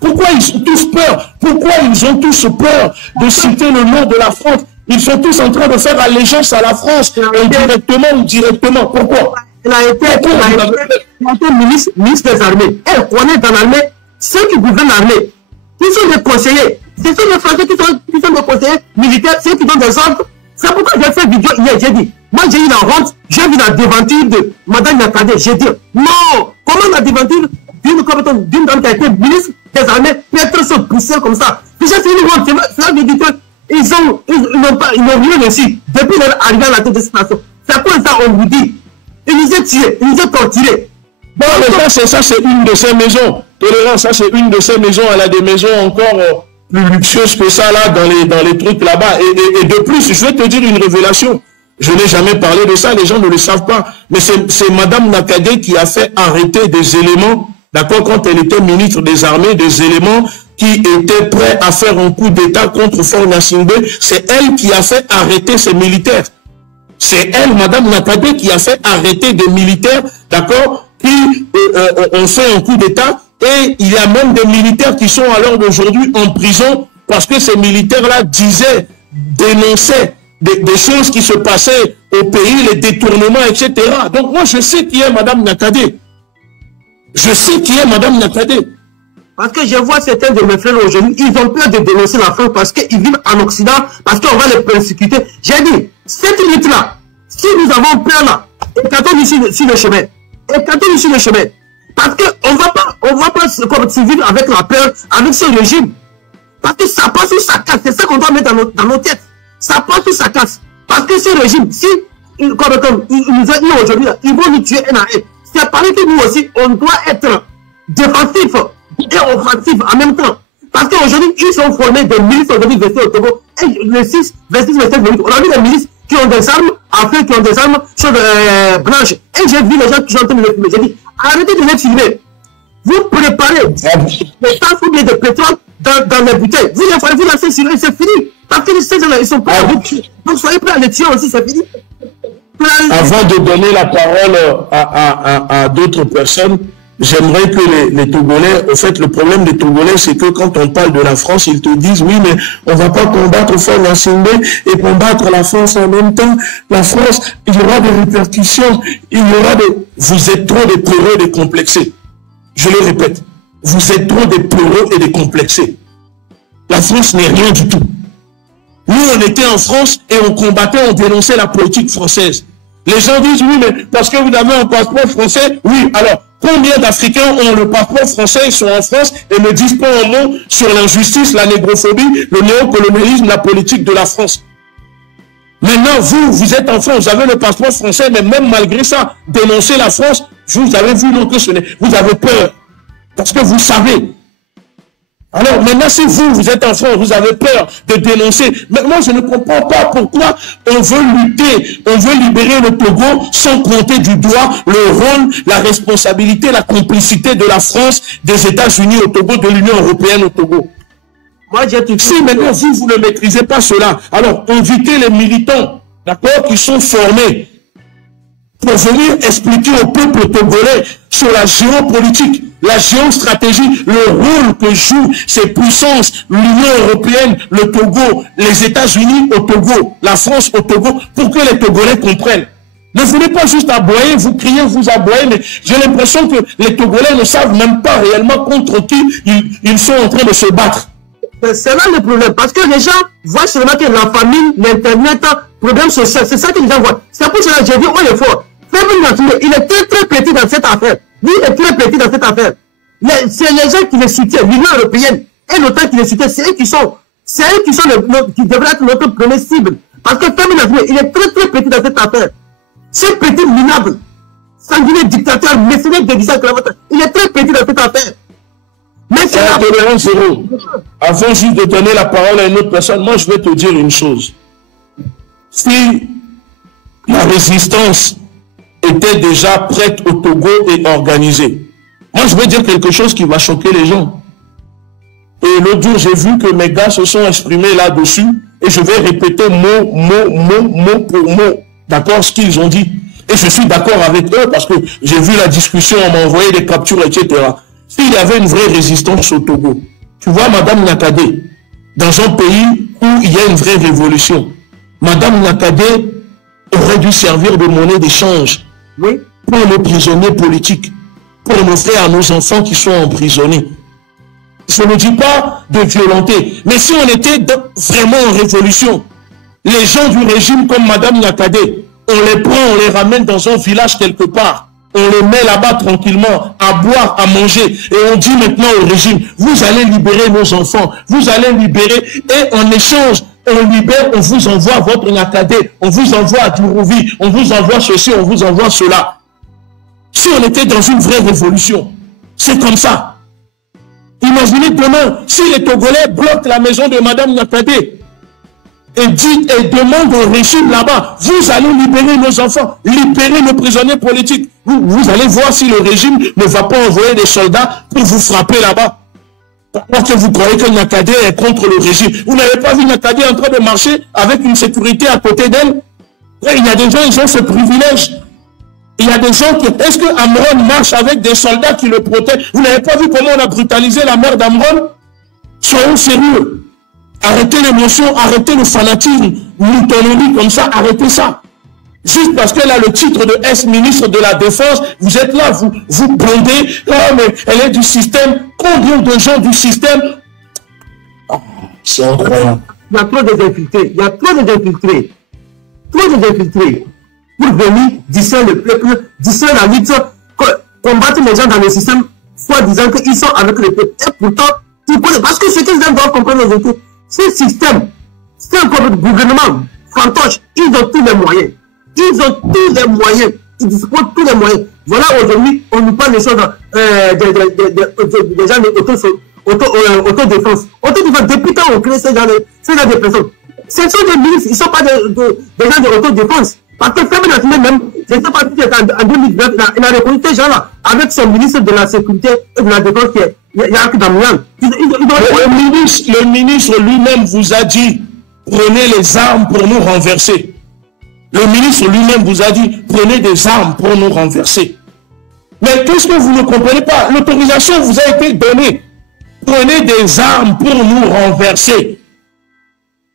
Pourquoi ils ont tous peur? Pourquoi ils ont tous peur de citer le nom de la France? Ils sont tous en train de faire allégeance à la France, indirectement ou directement. Pourquoi? Il a été ministre des armées. Elle connaît dans l'armée ceux qui gouvernent l'armée. Qui sont des conseillers. Ce sont les Français qui sont des conseillers militaires, ceux qui donnent des ordres. C'est pourquoi j'ai fait vidéo hier, j'ai dit, moi j'ai eu la honte, j'ai vu la devanture de Mme Nakadé, j'ai dit, non, comment la devanture d'une dame qui a été ministre des armées peut être se pousser comme ça? Déjà c'est une honte, cela veut dire qu'ils n'ont rien réussi depuis leur arrivée à la tête de cette nation. C'est pour ça qu'on vous dit, ils nous ont tués, ils nous ont torturés. Bon, mais ça c'est une de ces maisons. Tolérance, ça c'est une de ces maisons, elle a des maisons encore plus luxueuses que ça là, dans les trucs là-bas. Et de plus, je vais te dire une révélation. Je n'ai jamais parlé de ça, les gens ne le savent pas. Mais c'est Mme Nakadé qui a fait arrêter des éléments, d'accord, quand elle était ministre des Armées, des éléments qui était prêt à faire un coup d'État contre Faure Gnassingbé, c'est elle qui a fait arrêter ces militaires. C'est elle, Madame Nakade, qui a fait arrêter des militaires, d'accord, qui ont fait un coup d'État. Et il y a même des militaires qui sont à l'heure d'aujourd'hui en prison parce que ces militaires-là disaient, dénonçaient des choses qui se passaient au pays, les détournements, etc. Donc moi, je sais qui est Madame Nakade. Je sais qui est Madame Nakade. Parce que je vois certains de mes frères aujourd'hui, ils ont peur de dénoncer la France parce qu'ils vivent en Occident, parce qu'on va les persécuter. J'ai dit, cette lutte-là, si nous avons peur là, écartons-nous sur le chemin. Écartons-nous sur le chemin. Parce qu'on ne va pas se vivre avec la peur, avec ce régime. Parce que ça passe ou ça casse. C'est ça qu'on doit mettre dans nos têtes. Ça passe ou ça casse. Parce que ce régime, si, comme ils nous ont dit aujourd'hui, ils vont nous tuer un à un. C'est pareil que nous aussi, on doit être défensif et offensif en même temps. Parce qu'aujourd'hui, ils sont formés des milices aujourd'hui versées au Togo. Et les 26, 27 minutes, on a vu des milices qui ont des armes, après qui ont des armes sur blanches. Et j'ai vu les gens qui sont en train de les filmer. J'ai dit, arrêtez de les filmer. Vous préparez des tampes ou de pétrole dans les bouteilles. Vous les fallait vous lancer sur eux, c'est fini. Parce que ces gens-là, ils sont prêts à vous tuer. Donc soyez prêts à les tuer aussi, c'est fini. Avant de donner la parole à d'autres personnes, j'aimerais que les Togolais, au fait, le problème des Togolais, c'est que quand on parle de la France, ils te disent, oui, mais on ne va pas combattre Faure Gnassingbé et combattre la France en même temps. La France, il y aura des répercussions, il y aura des... Vous êtes trop des peureux et des complexés. Je le répète, vous êtes trop des peureux et des complexés. La France n'est rien du tout. Nous, on était en France et on combattait, on dénonçait la politique française. Les gens disent, oui, mais parce que vous avez un passeport français, oui, alors, combien d'Africains ont le passeport français, ils sont en France et ne disent pas un mot sur l'injustice, la négrophobie, le néocolonialisme, la politique de la France? Maintenant, vous êtes en France, vous avez le passeport français, mais même malgré ça, dénoncer la France, vous avez vu donc que vous avez peur. Parce que vous savez. Alors maintenant, si vous êtes en France, vous avez peur de dénoncer. Mais moi, je ne comprends pas pourquoi on veut lutter, on veut libérer le Togo sans compter du doigt le rôle, la responsabilité, la complicité de la France, des États-Unis au Togo, de l'Union européenne au Togo. Moi, si maintenant vous ne maîtrisez pas cela, alors invitez les militants, d'accord, qui sont formés pour venir expliquer au peuple togolais sur la géopolitique, la géostratégie, le rôle que jouent ces puissances, l'Union européenne, le Togo, les États-Unis au Togo, la France au Togo, pour que les Togolais comprennent. Ne venez pas juste aboyer, vous criez, vous aboyez, mais j'ai l'impression que les Togolais ne savent même pas réellement contre qui ils sont en train de se battre. C'est là le problème, parce que les gens voient seulement que la famille, l'internet, problème social, c'est ça que les gens voient. C'est pour cela que j'ai dit, oh, il est fort. Il est très très petit dans cette affaire. Lui, il est très petit dans cette affaire. C'est les gens qui les soutiennent, l'Union européenne, et l'OTAN qui les soutiennent, c'est eux qui devraient être notre première cible. Parce que il est très très petit dans cette affaire. Ce petit minable, sanguinaire dictateur, mercenaire déguisé en cravate, il est très petit dans cette affaire. Mais c'est la tolérance zéro. Avant juste de donner la parole à une autre personne, moi je vais te dire une chose. Si la résistance était déjà prête au Togo et organisée, moi je vais dire quelque chose qui va choquer les gens. Et l'autre jour, j'ai vu que mes gars se sont exprimés là-dessus, et je vais répéter mot pour mot, d'accord, ce qu'ils ont dit. Et je suis d'accord avec eux parce que j'ai vu la discussion, on m'a envoyé des captures, etc. S'il y avait une vraie résistance au Togo, tu vois, Madame Nakade, dans un pays où il y a une vraie révolution, Madame Nakade aurait dû servir de monnaie d'échange, oui, pour nos prisonniers politiques, pour nos frères, nos enfants qui sont emprisonnés. Je ne dis pas de violenter, mais si on était vraiment en révolution, les gens du régime comme Madame Nakade, on les prend, on les ramène dans un village quelque part, on les met là-bas tranquillement, à boire, à manger, et on dit maintenant au régime, vous allez libérer nos enfants, vous allez libérer, et en échange, on libère, on vous envoie votre Nakade, on vous envoie à Durouvi, on vous envoie ceci, on vous envoie cela. Si on était dans une vraie révolution, c'est comme ça. Imaginez demain, si les Togolais bloquent la maison de Madame Nakade et demandent au régime là-bas, vous allez libérer nos enfants, libérer nos prisonniers politiques. Vous allez voir si le régime ne va pas envoyer des soldats pour vous frapper là-bas. Pourquoi que vous croyez que Nyakadé est contre le régime? Vous n'avez pas vu Nyakadé en train de marcher avec une sécurité à côté d'elle? Il y a des gens, ils ont ce privilège. Il y a des gens qui... Est-ce que Amron marche avec des soldats qui le protègent? Vous n'avez pas vu comment on a brutalisé la mère d'Amron? Soyons sérieux. Arrêtez l'émotion, arrêtez le fanatisme, l'autonomie comme ça, arrêtez ça. Juste parce qu'elle a le titre de ex-ministre de la Défense, vous êtes là, vous bondez, ah mais elle est du système. Combien de gens du système? Oh, c'est incroyable. Il y a trop d'infiltrés, il y a trop d'infiltrés. Trop d'infiltrés. Pour venir distraire le peuple, distraire la lutte, combattre les gens dans le système, soit disant qu'ils sont avec le peuple. Et pourtant, parce que ce qu'ils doivent comprendre aujourd'hui, ce système, c'est un gouvernement fantoche, ils ont tous les moyens. Ils ont tous les moyens. Ils disposent tous les moyens. Voilà, aujourd'hui, on nous parle des choses, des gens autodéfense. Autodéfense, depuis quand on crée ces gens de personnes? Ce sont des ministres, ils ne sont pas des gens de autodéfense. Parce que Fermi Nassingbe même, je ne sais pas si c'est en 2009, il a reconnu ces gens-là avec son ministre de la Sécurité et de la Défense qui est Yaak Damian. Le ministre lui-même vous a dit, prenez les armes pour nous renverser. Le ministre lui-même vous a dit, prenez des armes pour nous renverser. Mais qu'est-ce que vous ne comprenez pas? L'autorisation vous a été donnée. Prenez des armes pour nous renverser.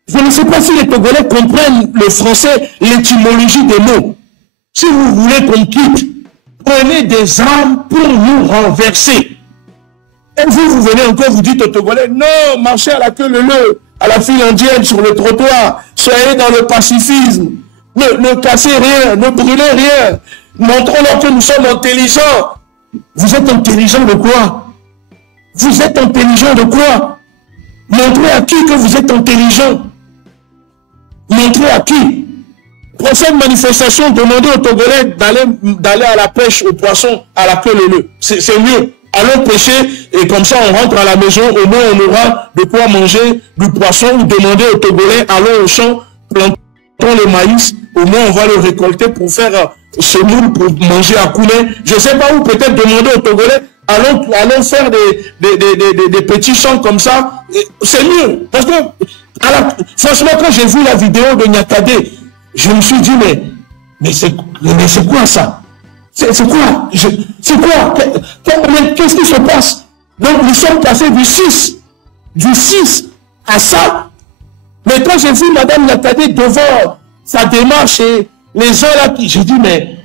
Je ne sais pas si les Togolais comprennent le français, l'étymologie des mots. Si vous voulez qu'on quitte, prenez des armes pour nous renverser. Et vous venez encore, vous dites aux Togolais, non, marchez à la queue leu, à la file indienne sur le trottoir, soyez dans le pacifisme, ne cassez rien, ne brûlez rien, montrons-leur que nous sommes intelligents. Vous êtes intelligent de quoi? Vous êtes intelligent de quoi? Montrez à qui que vous êtes intelligent. Montrez à qui? Prochaine manifestation, demandez aux Togolais d'aller à la pêche aux poissons à la queue leu. C'est mieux. Allons pêcher et comme ça on rentre à la maison, au moins on aura de quoi manger du poisson, ou demander aux Togolais, allons au champ, plantons le maïs, au moins on va le récolter pour faire semoule, pour manger à couler. Je ne sais pas où, peut-être demander aux Togolais, allons faire des petits champs comme ça, c'est mieux. Parce que, franchement, quand j'ai vu la vidéo de Nyakadé, je me suis dit, mais c'est quoi ça? C'est quoi? C'est quoi? Qu'est-ce qui se passe? Donc nous sommes passés du 6 à ça. Mais quand j'ai vu Madame Nyakadé devant sa démarche et les gens là, j'ai dit, mais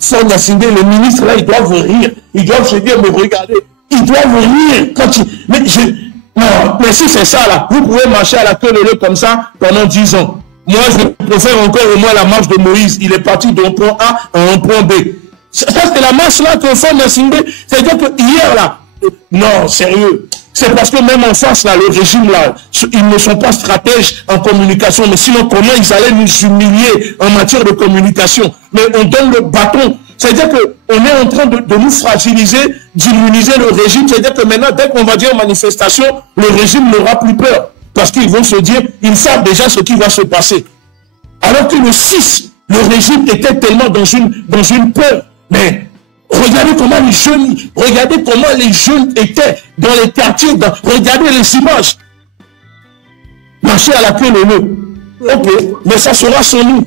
Son Nassingbe, le ministre là, ils doivent rire. Ils doivent se dire, mais regardez, ils doivent rire quand ils... Non, mais si c'est ça là, vous pouvez marcher à la queue leu comme ça pendant 10 ans. Moi, je préfère encore au moins la marche de Moïse. Il est parti d'un point A à un point B. Ça, c'est la marche là que Son Nassingbe. C'est-à-dire que hier là, non, sérieux. C'est parce que même en face là, le régime là, ils ne sont pas stratèges en communication. Mais sinon, comment ils allaient nous humilier en matière de communication? Mais on donne le bâton. C'est-à-dire qu'on est en train de nous fragiliser, d'immuniser le régime. C'est-à-dire que maintenant, dès qu'on va dire manifestation, le régime n'aura plus peur. Parce qu'ils vont se dire, ils savent déjà ce qui va se passer. Alors que le 6, le régime était tellement dans une peur. Mais regardez comment les jeunes étaient dans les quartiers, regardez les images. Marcher à la queue leu. Ok, mais ça sera sans nous.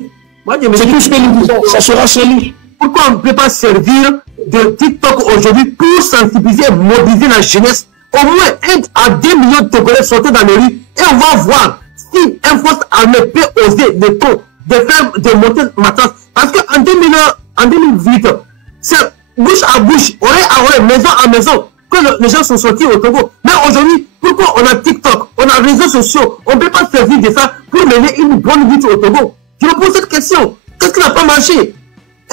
C'est tout ce que nous disons, ça sera sans nous. Pourquoi on ne peut pas servir de TikTok aujourd'hui pour sensibiliser, mobiliser la jeunesse? Au moins 1 à 2 millions de Togolais sortent dans les rues et on va voir si un force armée peut oser le taux de faire de monter Matras. Parce qu'en 2018, c'est bouche à bouche, oreille à oreille, maison à maison, que les gens sont sortis au Togo. Mais aujourd'hui, pourquoi on a TikTok, on a les réseaux sociaux, on ne peut pas servir de ça pour mener une bonne lutte au Togo? Je me pose cette question. Qu'est-ce qui n'a pas marché?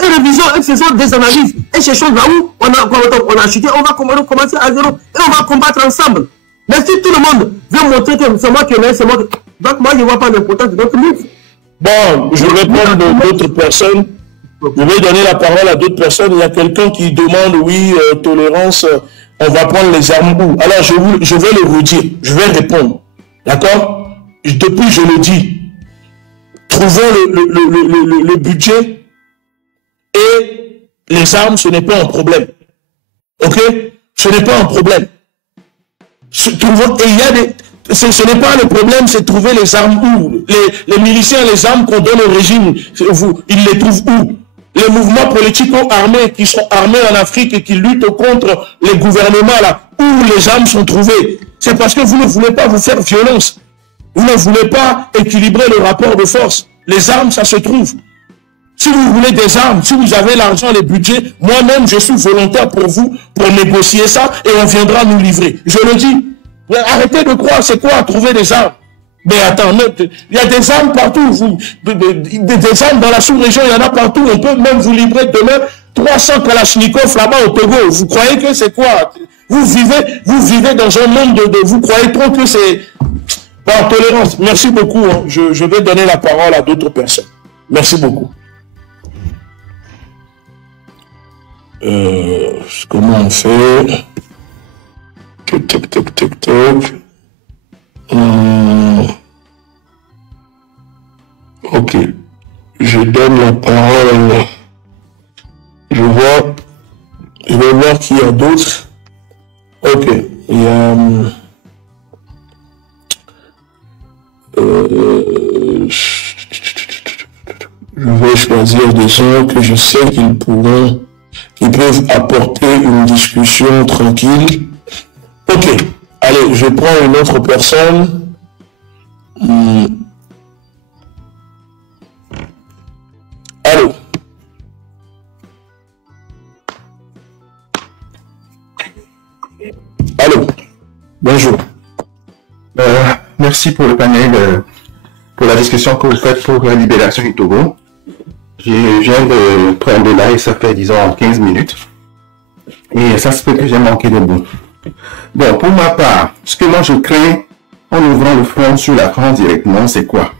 Une révision, une saison, des analyses, et cherchons là où on a chuté, on va commencer à zéro et on va combattre ensemble. Mais si tout le monde veut montrer que c'est moi qui ai, c'est moi qui... Donc moi je ne vois pas l'importance de notre lutte. Bon, je vais prendre d'autres personnes. Je vais donner la parole à d'autres personnes. Il y a quelqu'un qui demande, oui, tolérance, on va prendre les armes où? Alors je vais le redire, je vais répondre. D'accord? Depuis je le dis, trouvons le budget. Et les armes, ce n'est pas un problème. Ok? Ce n'est pas un problème. Et il y a des... Ce n'est pas le problème, c'est trouver les armes où. Les miliciens, les armes qu'on donne au régime, ils les trouvent où? Les mouvements politico-armés qui sont armés en Afrique et qui luttent contre les gouvernements là, où les armes sont trouvées. C'est parce que vous ne voulez pas vous faire violence. Vous ne voulez pas équilibrer le rapport de force. Les armes, ça se trouve. Si vous voulez des armes, si vous avez l'argent, les budgets, moi-même, je suis volontaire pour vous, pour négocier ça, et on viendra nous livrer. Je le dis. Arrêtez de croire, c'est quoi trouver des armes? Mais attends, il y a des armes partout. Des armes dans la sous-région, il y en a partout. On peut même vous livrer demain 300 Kalachnikov là-bas au Togo. Vous croyez que c'est quoi? Vous vivez dans un monde vous croyez trop que c'est... Bon, tolérance. Merci beaucoup. Hein. Je vais donner la parole à d'autres personnes. Merci beaucoup. Comment on fait? Toc. Ok. Je donne la parole. Je vais voir qu'il y a d'autres. Ok. Il y a... je vais choisir des gens que je sais qu'ils peuvent apporter une discussion tranquille. Ok, allez, je prends une autre personne. Allô? Allô? Bonjour. Merci pour le panel, pour la discussion que vous faites pour la libération du Togo. Je viens de prendre le live, ça fait disons 15 minutes. Et ça se peut que j'ai manqué de bout. Bon, pour ma part, ce que moi je crains en ouvrant le front sur la France directement, c'est quoi?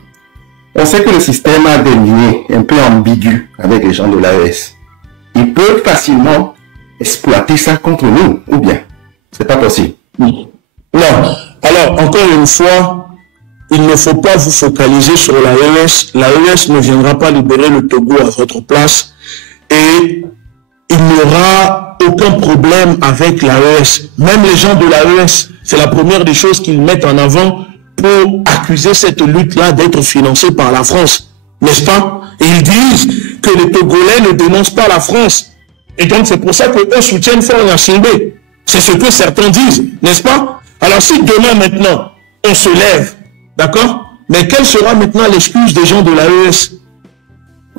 On sait que le système a des liens un peu ambigus avec les gens de l'AES. Ils peuvent facilement exploiter ça contre nous, ou bien? C'est pas possible. Non. Alors, encore une fois, il ne faut pas vous focaliser sur l'AES. L'AES ne viendra pas libérer le Togo à votre place. Et il n'y aura aucun problème avec l'AES. Même les gens de l'AES, c'est la première des choses qu'ils mettent en avant pour accuser cette lutte-là d'être financée par la France. N'est-ce pas? Et ils disent que les Togolais ne dénoncent pas la France. Et donc c'est pour ça qu'eux soutiennent Faure Gnassingbé. C'est ce que certains disent, n'est-ce pas? Alors si demain maintenant, on se lève, d'accord? Mais quelle sera maintenant l'excuse des gens de l'AES?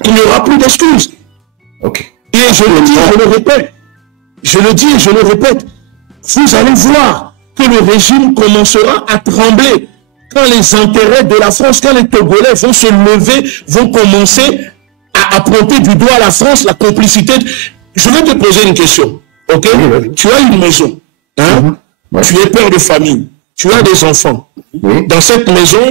Il n'y aura plus d'excuses. Ok. Et je le dis, je le répète. Je le dis et je le répète. Vous allez voir que le régime commencera à trembler quand les intérêts de la France, quand les Togolais vont se lever, vont commencer à pointer du doigt la France, la complicité. Je vais te poser une question. Ok? Oui. Tu as une maison. Hein? Ouais. Tu es père de famille. Tu as des enfants. Oui. Dans cette maison,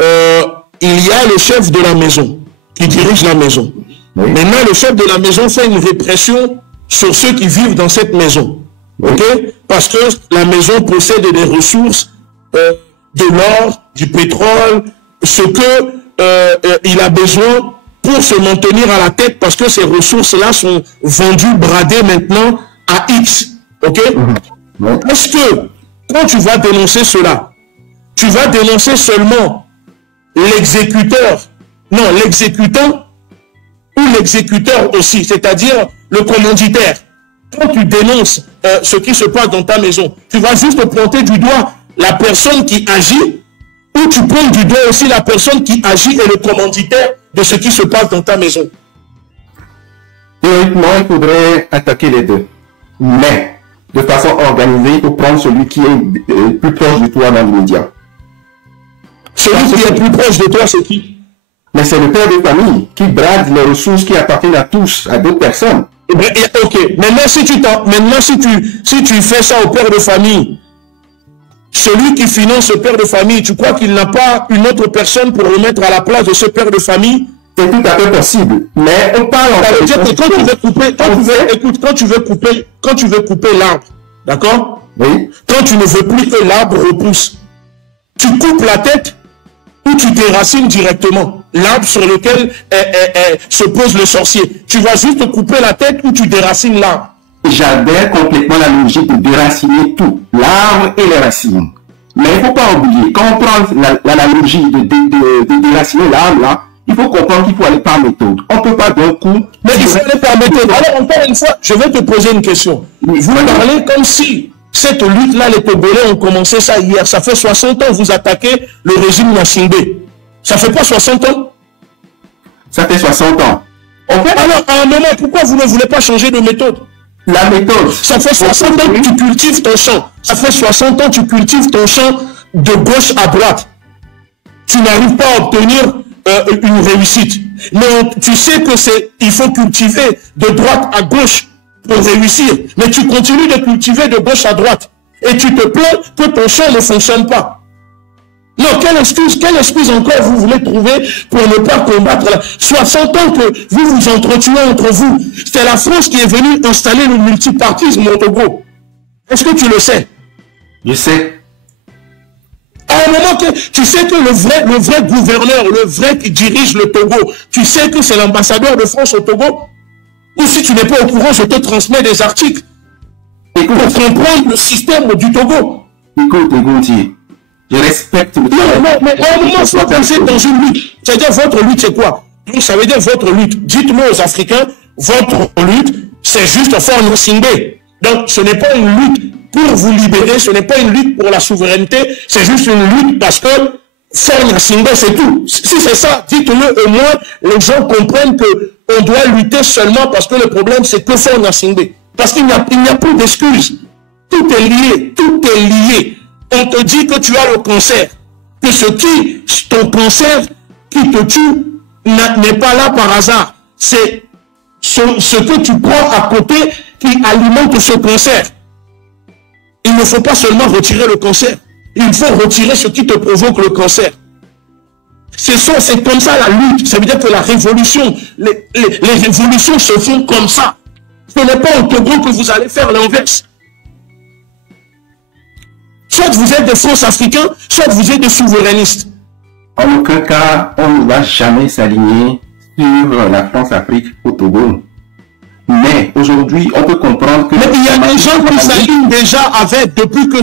il y a le chef de la maison qui dirige la maison. Oui. Maintenant, le chef de la maison fait une répression sur ceux qui vivent dans cette maison. Oui. Ok? Parce que la maison possède des ressources, de l'or, du pétrole, ce que il a besoin pour se maintenir à la tête, parce que ces ressources-là sont vendues, bradées maintenant à X. Ok? Oui. Est-ce que, quand tu vas dénoncer cela, tu vas dénoncer seulement l'exécuteur, non, l'exécutant, ou l'exécuteur aussi, c'est-à-dire le commanditaire? Quand tu dénonces ce qui se passe dans ta maison, tu vas juste pointer du doigt la personne qui agit, ou tu pointes du doigt aussi la personne qui agit et le commanditaire de ce qui se passe dans ta maison? Théoriquement, il faudrait attaquer les deux. Mais, de façon organisée, il faut prendre celui qui est plus proche de toi dans l'immédiat. Celui qui est plus proche de toi, c'est qui? Mais c'est le père de famille qui brade les ressources qui appartiennent à tous, à d'autres personnes. Ok, maintenant si tu fais ça au père de famille, celui qui finance ce père de famille, tu crois qu'il n'a pas une autre personne pour le mettre à la place de ce père de famille? C'est tout à fait possible. Mais on parle en fait. Ça veut dire que quand tu veux couper l'arbre, d'accord? Oui. Quand tu ne veux plus que l'arbre repousse, tu coupes la tête ou tu déracines directement l'arbre sur lequel se pose le sorcier. Tu vas juste couper la tête ou tu déracines l'arbre. j'adhère complètement à la logique de déraciner tout, l'arbre et les racines. Mais il ne faut pas oublier, quand on prend l'analogie de déraciner l'arbre, là, il faut comprendre qu'il faut aller par méthode. On ne peut pas d'un coup... Mais il faut aller par méthode. Alors, encore une fois, je vais te poser une question. Vous parlez comme si cette lutte-là, les Togolais ont commencé ça hier. Ça fait 60 ans que vous attaquez le régime Gnassingbé. Ça fait pas 60 ans? Ça fait 60 ans. Alors, à un moment, pourquoi vous ne voulez pas changer de méthode? La méthode. Ça fait 60 ans que tu cultives ton champ. Ça fait 60 ans que tu cultives ton champ de gauche à droite. Tu n'arrives pas à obtenir une réussite. Mais tu sais que il faut cultiver de droite à gauche pour réussir. Mais tu continues de cultiver de gauche à droite. Et tu te plains que ton champ ne fonctionne pas. Non, quelle excuse encore vous voulez trouver pour ne pas combattre là? 60 ans que vous vous entretuez entre vous. C'est la France qui est venue installer le multipartisme au Togo. Est-ce que tu le sais? Je sais. À un moment que tu sais que le vrai gouverneur, le vrai qui dirige le Togo, tu sais que c'est l'ambassadeur de France au Togo? Ou si tu n'es pas au courant, je te transmets des articles pour comprendre le système du Togo. Écoute, je respecte le... Non, mais à un moment, il faut penser dans une lutte. C'est-à-dire, votre lutte, c'est quoi? Donc, ça veut dire votre lutte. Dites-moi aux Africains, votre lutte, c'est juste Fort Gnassingbé. Donc, ce n'est pas une lutte pour vous libérer, ce n'est pas une lutte pour la souveraineté, c'est juste une lutte parce que Fort Gnassingbé, c'est tout. Si c'est ça, dites-le, au moins, les gens comprennent qu'on doit lutter seulement parce que le problème, c'est que Fort Gnassingbé. Parce qu'il n'y a plus d'excuses. Tout est lié, tout est lié. On te dit que tu as le cancer, que ton cancer qui te tue n'est pas là par hasard. C'est ce que tu prends à côté qui alimente ce cancer. Il ne faut pas seulement retirer le cancer, il faut retirer ce qui te provoque le cancer. C'est comme ça la lutte. Ça veut dire que la révolution, les révolutions se font comme ça. Ce n'est pas au Togo que vous allez faire l'inverse. Soit vous êtes des faux africains, soit vous êtes des souverainistes. En aucun cas, on ne va jamais s'aligner sur la France-Afrique au Togo. Mais aujourd'hui, on peut comprendre que... Mais il y a des gens qui s'alignent déjà avec depuis que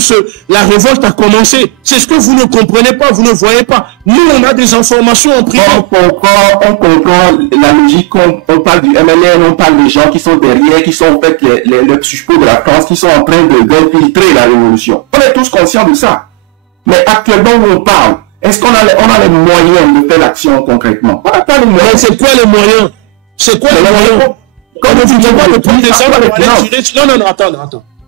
la révolte a commencé. C'est ce que vous ne comprenez pas, vous ne voyez pas. Nous, on a des informations en privé. On comprend la logique, on parle du MLN, on parle des gens qui sont derrière, qui sont en fait les suppôts de la France, qui sont en train d'infiltrer la révolution. On est tous conscients de ça. Mais actuellement où on parle, est-ce qu'on a les moyens de faire l'action concrètement? On n'a pas les moyens. C'est quoi les moyens? C'est quoi les moyens? On ne vous dit pas de prendre des armes pour aller tirer... Non, attends.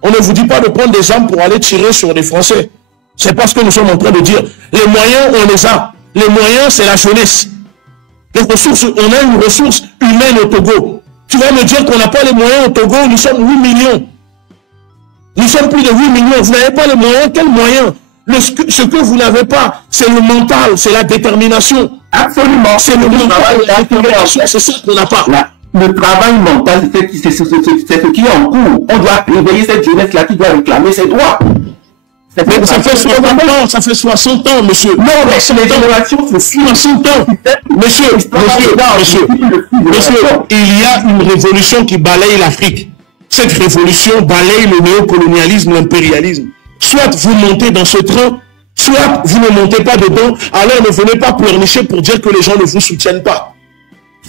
On ne vous dit pas de prendre des armes pour aller tirer sur des Français. C'est pas ce que nous sommes en train de dire. Les moyens, on les a. Les moyens, c'est la jeunesse. Les ressources, on a une ressource humaine au Togo. Tu vas me dire qu'on n'a pas les moyens au Togo, nous sommes 8 millions. Nous sommes plus de 8 millions. Vous n'avez pas les moyens. Quels moyens? Ce que vous n'avez pas, c'est le mental, c'est la détermination. Absolument. C'est le mental, la détermination, c'est ça qu'on n'a pas. Le travail mental, c'est ce qui est en cours. On doit réveiller cette jeunesse-là qui doit réclamer ses droits. Ça fait 60 ans, monsieur. Non, mais les générations, c'est 60 ans. Monsieur, il y a une révolution qui balaye l'Afrique. Cette révolution balaye le néocolonialisme, l'impérialisme. Soit vous montez dans ce train, soit vous ne montez pas dedans, alors ne venez pas pleurnicher pour dire que les gens ne vous soutiennent pas.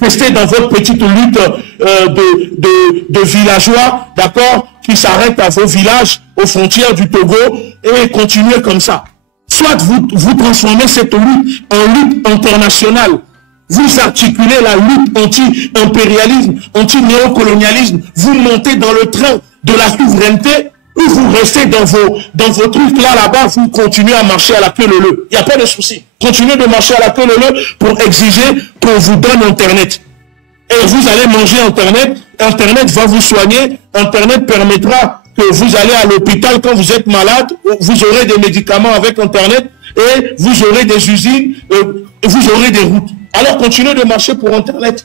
Restez dans votre petite lutte de villageois, d'accord, qui s'arrêtent à vos villages, aux frontières du Togo, et continuez comme ça. Soit vous transformez cette lutte en lutte internationale. Vous articulez la lutte anti-impérialisme, anti-néocolonialisme. Vous montez dans le train de la souveraineté, ou vous restez dans vos trucs là-bas, vous continuez à marcher à la queue leu-leu. Il n'y a pas de souci. Continuez de marcher à la queue leu-leu pour exiger qu'on vous donne Internet. Et vous allez manger Internet. Internet va vous soigner. Internet permettra que vous allez à l'hôpital quand vous êtes malade. Vous aurez des médicaments avec Internet. Et vous aurez des usines. Vous aurez des routes. Alors continuez de marcher pour Internet.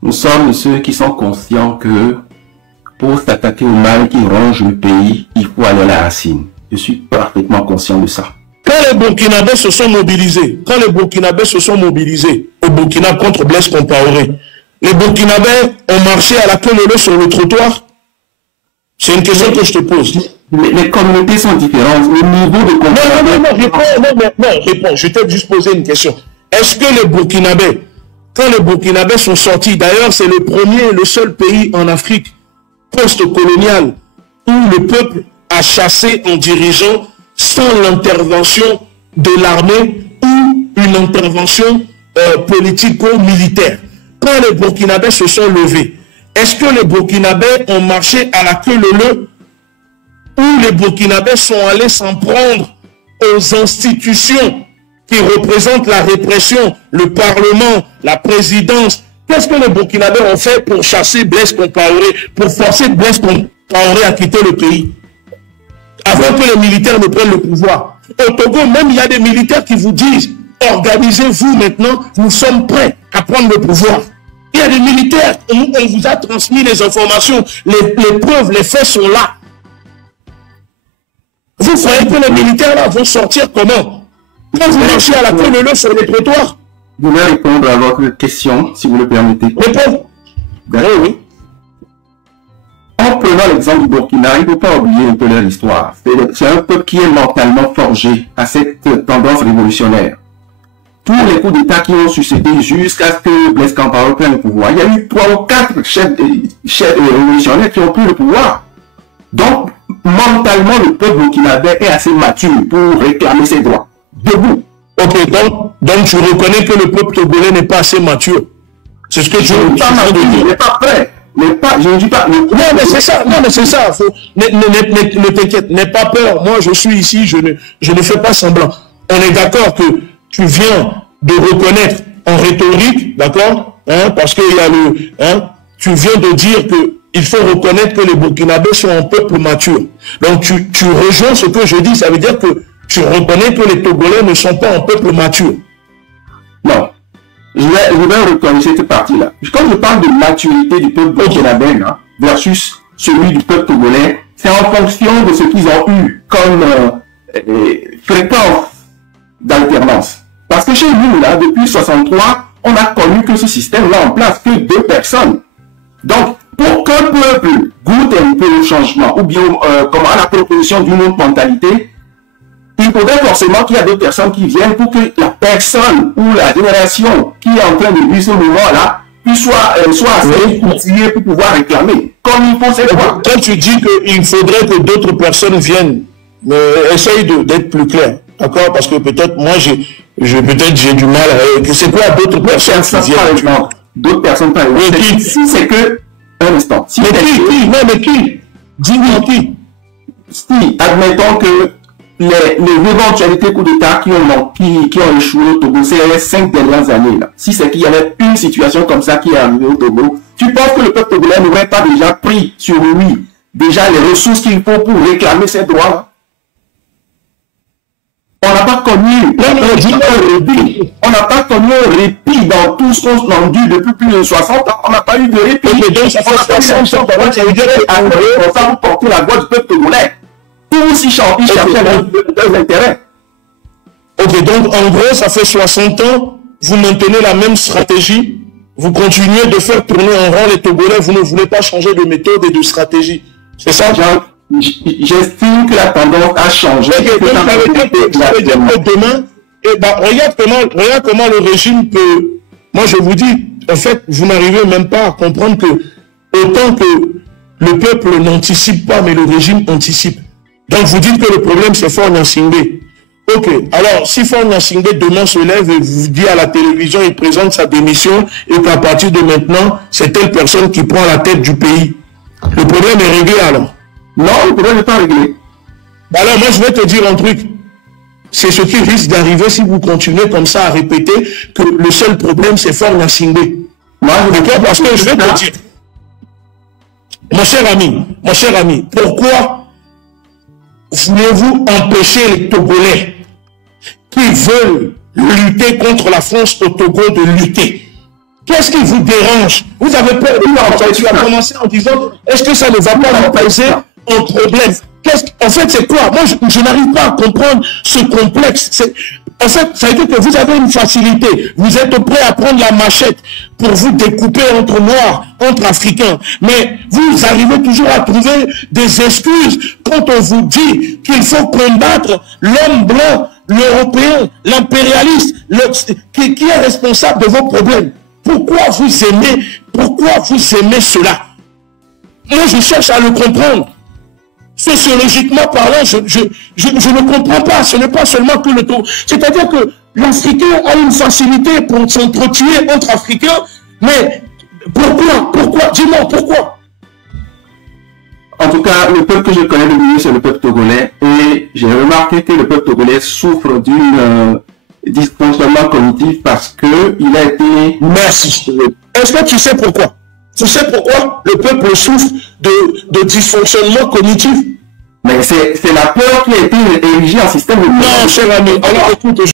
Nous sommes ceux qui sont conscients que pour s'attaquer au mal qui ronge le pays, il faut aller à la racine. Je suis parfaitement conscient de ça. Quand les Burkinabés se sont mobilisés, au Burkina contre Blaise Compaoré, les Burkinabés ont marché à la queue leu sur le trottoir? C'est une question que je te pose. Les communautés sont différentes. Le niveau de réponds. Je t'ai juste posé une question. Est-ce que les Burkinabés, quand les Burkinabés sont sortis, d'ailleurs, c'est le premier et le seul pays en Afrique post-coloniale où le peuple a chassé en dirigeant sans l'intervention de l'armée ou une intervention politico-militaire. Quand les Burkinabés se sont levés, est-ce que les Burkinabés ont marché à la queue leu ou les Burkinabés sont allés s'en prendre aux institutions qui représentent la répression, le Parlement, la présidence? Qu'est-ce que les Burkinabés ont fait pour chasser Blaise Compaoré, pour forcer Blaise Compaoré à quitter le pays, avant que les militaires ne prennent le pouvoir? Au Togo, même, il y a des militaires qui vous disent, organisez-vous maintenant, nous sommes prêts à prendre le pouvoir. Il y a des militaires, on vous a transmis les informations, les preuves, les faits sont là. Vous croyez que les militaires là vont sortir comment? Quand vous marchez à la queue leu sur le trottoir? Je vais répondre à votre question, si vous le permettez. Répondez. Oui. En prenant l'exemple du Burkina, il ne faut pas oublier un peu leur histoire. C'est un peuple qui est mentalement forgé à cette tendance révolutionnaire. Tous les coups d'État qui ont succédé jusqu'à ce que Blaise Compaoré prenne le pouvoir, il y a eu 3 ou 4 chefs révolutionnaires qui ont pris le pouvoir. Donc, mentalement, le peuple burkinabé est assez mature pour réclamer ses droits. Debout. Ok, donc tu reconnais que le peuple togolais n'est pas assez mature. C'est ce que je veux pas mature, il n'est pas prêt. Je ne dis pas. Non, mais c'est ça. Non, mais c'est ça. Ne t'inquiète, n'aie pas peur. Moi, je suis ici, je ne fais pas semblant. On est d'accord que tu viens de reconnaître en rhétorique, d'accord, hein, parce qu'il y a tu viens de dire que il faut reconnaître que les Burkinabés sont un peuple mature. Donc tu rejoins ce que je dis, ça veut dire que tu reconnais que les Togolais ne sont pas un peuple mature. Non. Je vais reconnaître cette partie-là. Quand je parle de maturité du peuple burkinabé versus celui du peuple togolais, c'est en fonction de ce qu'ils ont eu comme fréquence d'alternance. Parce que chez nous, là, depuis 63, on a connu que ce système-là en place, que 2 personnes. Donc, pour qu'un peuple goûte un peu le changement, ou bien comment la proposition d'une autre mentalité, il faudrait forcément qu'il y ait 2 personnes qui viennent pour que la personne ou la génération qui est en train de vivre ce moment-là soit assez outillée pour pouvoir réclamer. Comme il faut cette fois. Quand tu dis qu'il faudrait que d'autres personnes viennent, essaye d'être plus clair. D'accord? Parce que peut-être moi, j'ai du mal à... C'est quoi d'autres personnes qui viennent? D'autres personnes, par exemple. Si c'est que... Un instant. Si mais qui? Non, mais qui? Dis-moi qui? Si, admettons que les éventualités coups d'État qui ont échoué au Togo, c'est les 5 dernières années, là. Si c'est qu'il y avait une situation comme ça qui est arrivée au Togo, tu penses que le peuple togolais n'aurait pas déjà pris sur lui déjà les ressources qu'il faut pour réclamer ses droits? On n'a pas connu on n'a pas connu un répit dans tout ce qu'on a entendu depuis plus de 60 ans. On n'a pas eu de répit. Et donc, ça fait 60 ans. Ça veut dire qu'en gros, ça vous porter la voix du peuple togolais. Tous si ils cherchaient leurs intérêts. Ok, donc en gros, ça fait 60 ans, vous maintenez la même stratégie, vous continuez de faire tourner en rond les Togolais, vous ne voulez pas changer de méthode et de stratégie. C'est ça? J'estime que la tendance a changé. Ça veut dire que demain, regarde comment le régime peut... Moi, je vous dis, en fait, vous n'arrivez même pas à comprendre que autant que le peuple n'anticipe pas, mais le régime anticipe. Donc, vous dites que le problème, c'est Faure Gnassingbé. Ok, alors, si Faure Gnassingbé demain se lève et vous dit à la télévision, il présente sa démission et qu'à partir de maintenant, c'est telle personne qui prend la tête du pays. Le problème est réglé alors? Non, le problème n'est pas réglé. Alors, moi, je vais te dire un truc. C'est ce qui risque d'arriver si vous continuez comme ça à répéter que le seul problème, c'est Faure Gnassingbé. Pourquoi? Parce que je vais te dire, mon cher ami, pourquoi voulez-vous empêcher les Togolais qui veulent lutter contre la France au Togo de lutter? Qu'est-ce qui vous dérange? Vous avez peur de tu as commencé en disant, est-ce que ça ne va pas nous poser un problème? En fait, c'est quoi? Moi, je n'arrive pas à comprendre ce complexe. En fait, ça veut dire que vous avez une facilité. Vous êtes prêt à prendre la machette pour vous découper entre noirs, entre africains. Mais vous arrivez toujours à trouver des excuses quand on vous dit qu'il faut combattre l'homme blanc, l'Européen, l'impérialiste, qui est responsable de vos problèmes. Pourquoi vous aimez cela? Moi, je cherche à le comprendre. Sociologiquement parlant, je ne comprends pas. Ce n'est pas seulement que le taux. C'est-à-dire que l'Africain a une facilité pour s'entretuer entre Africains, mais pourquoi? Dis-moi, pourquoi? En tout cas, le peuple que je connais le mieux, c'est le peuple togolais. Et j'ai remarqué que le peuple togolais souffre d'une dysfonctionnement cognitif parce que il a été... Merci. Est-ce que tu sais pourquoi? Tu sais pourquoi le peuple souffre de dysfonctionnement cognitif? Mais c'est la peur qui a été érigée en système de... Non, cher ami, alors écoute,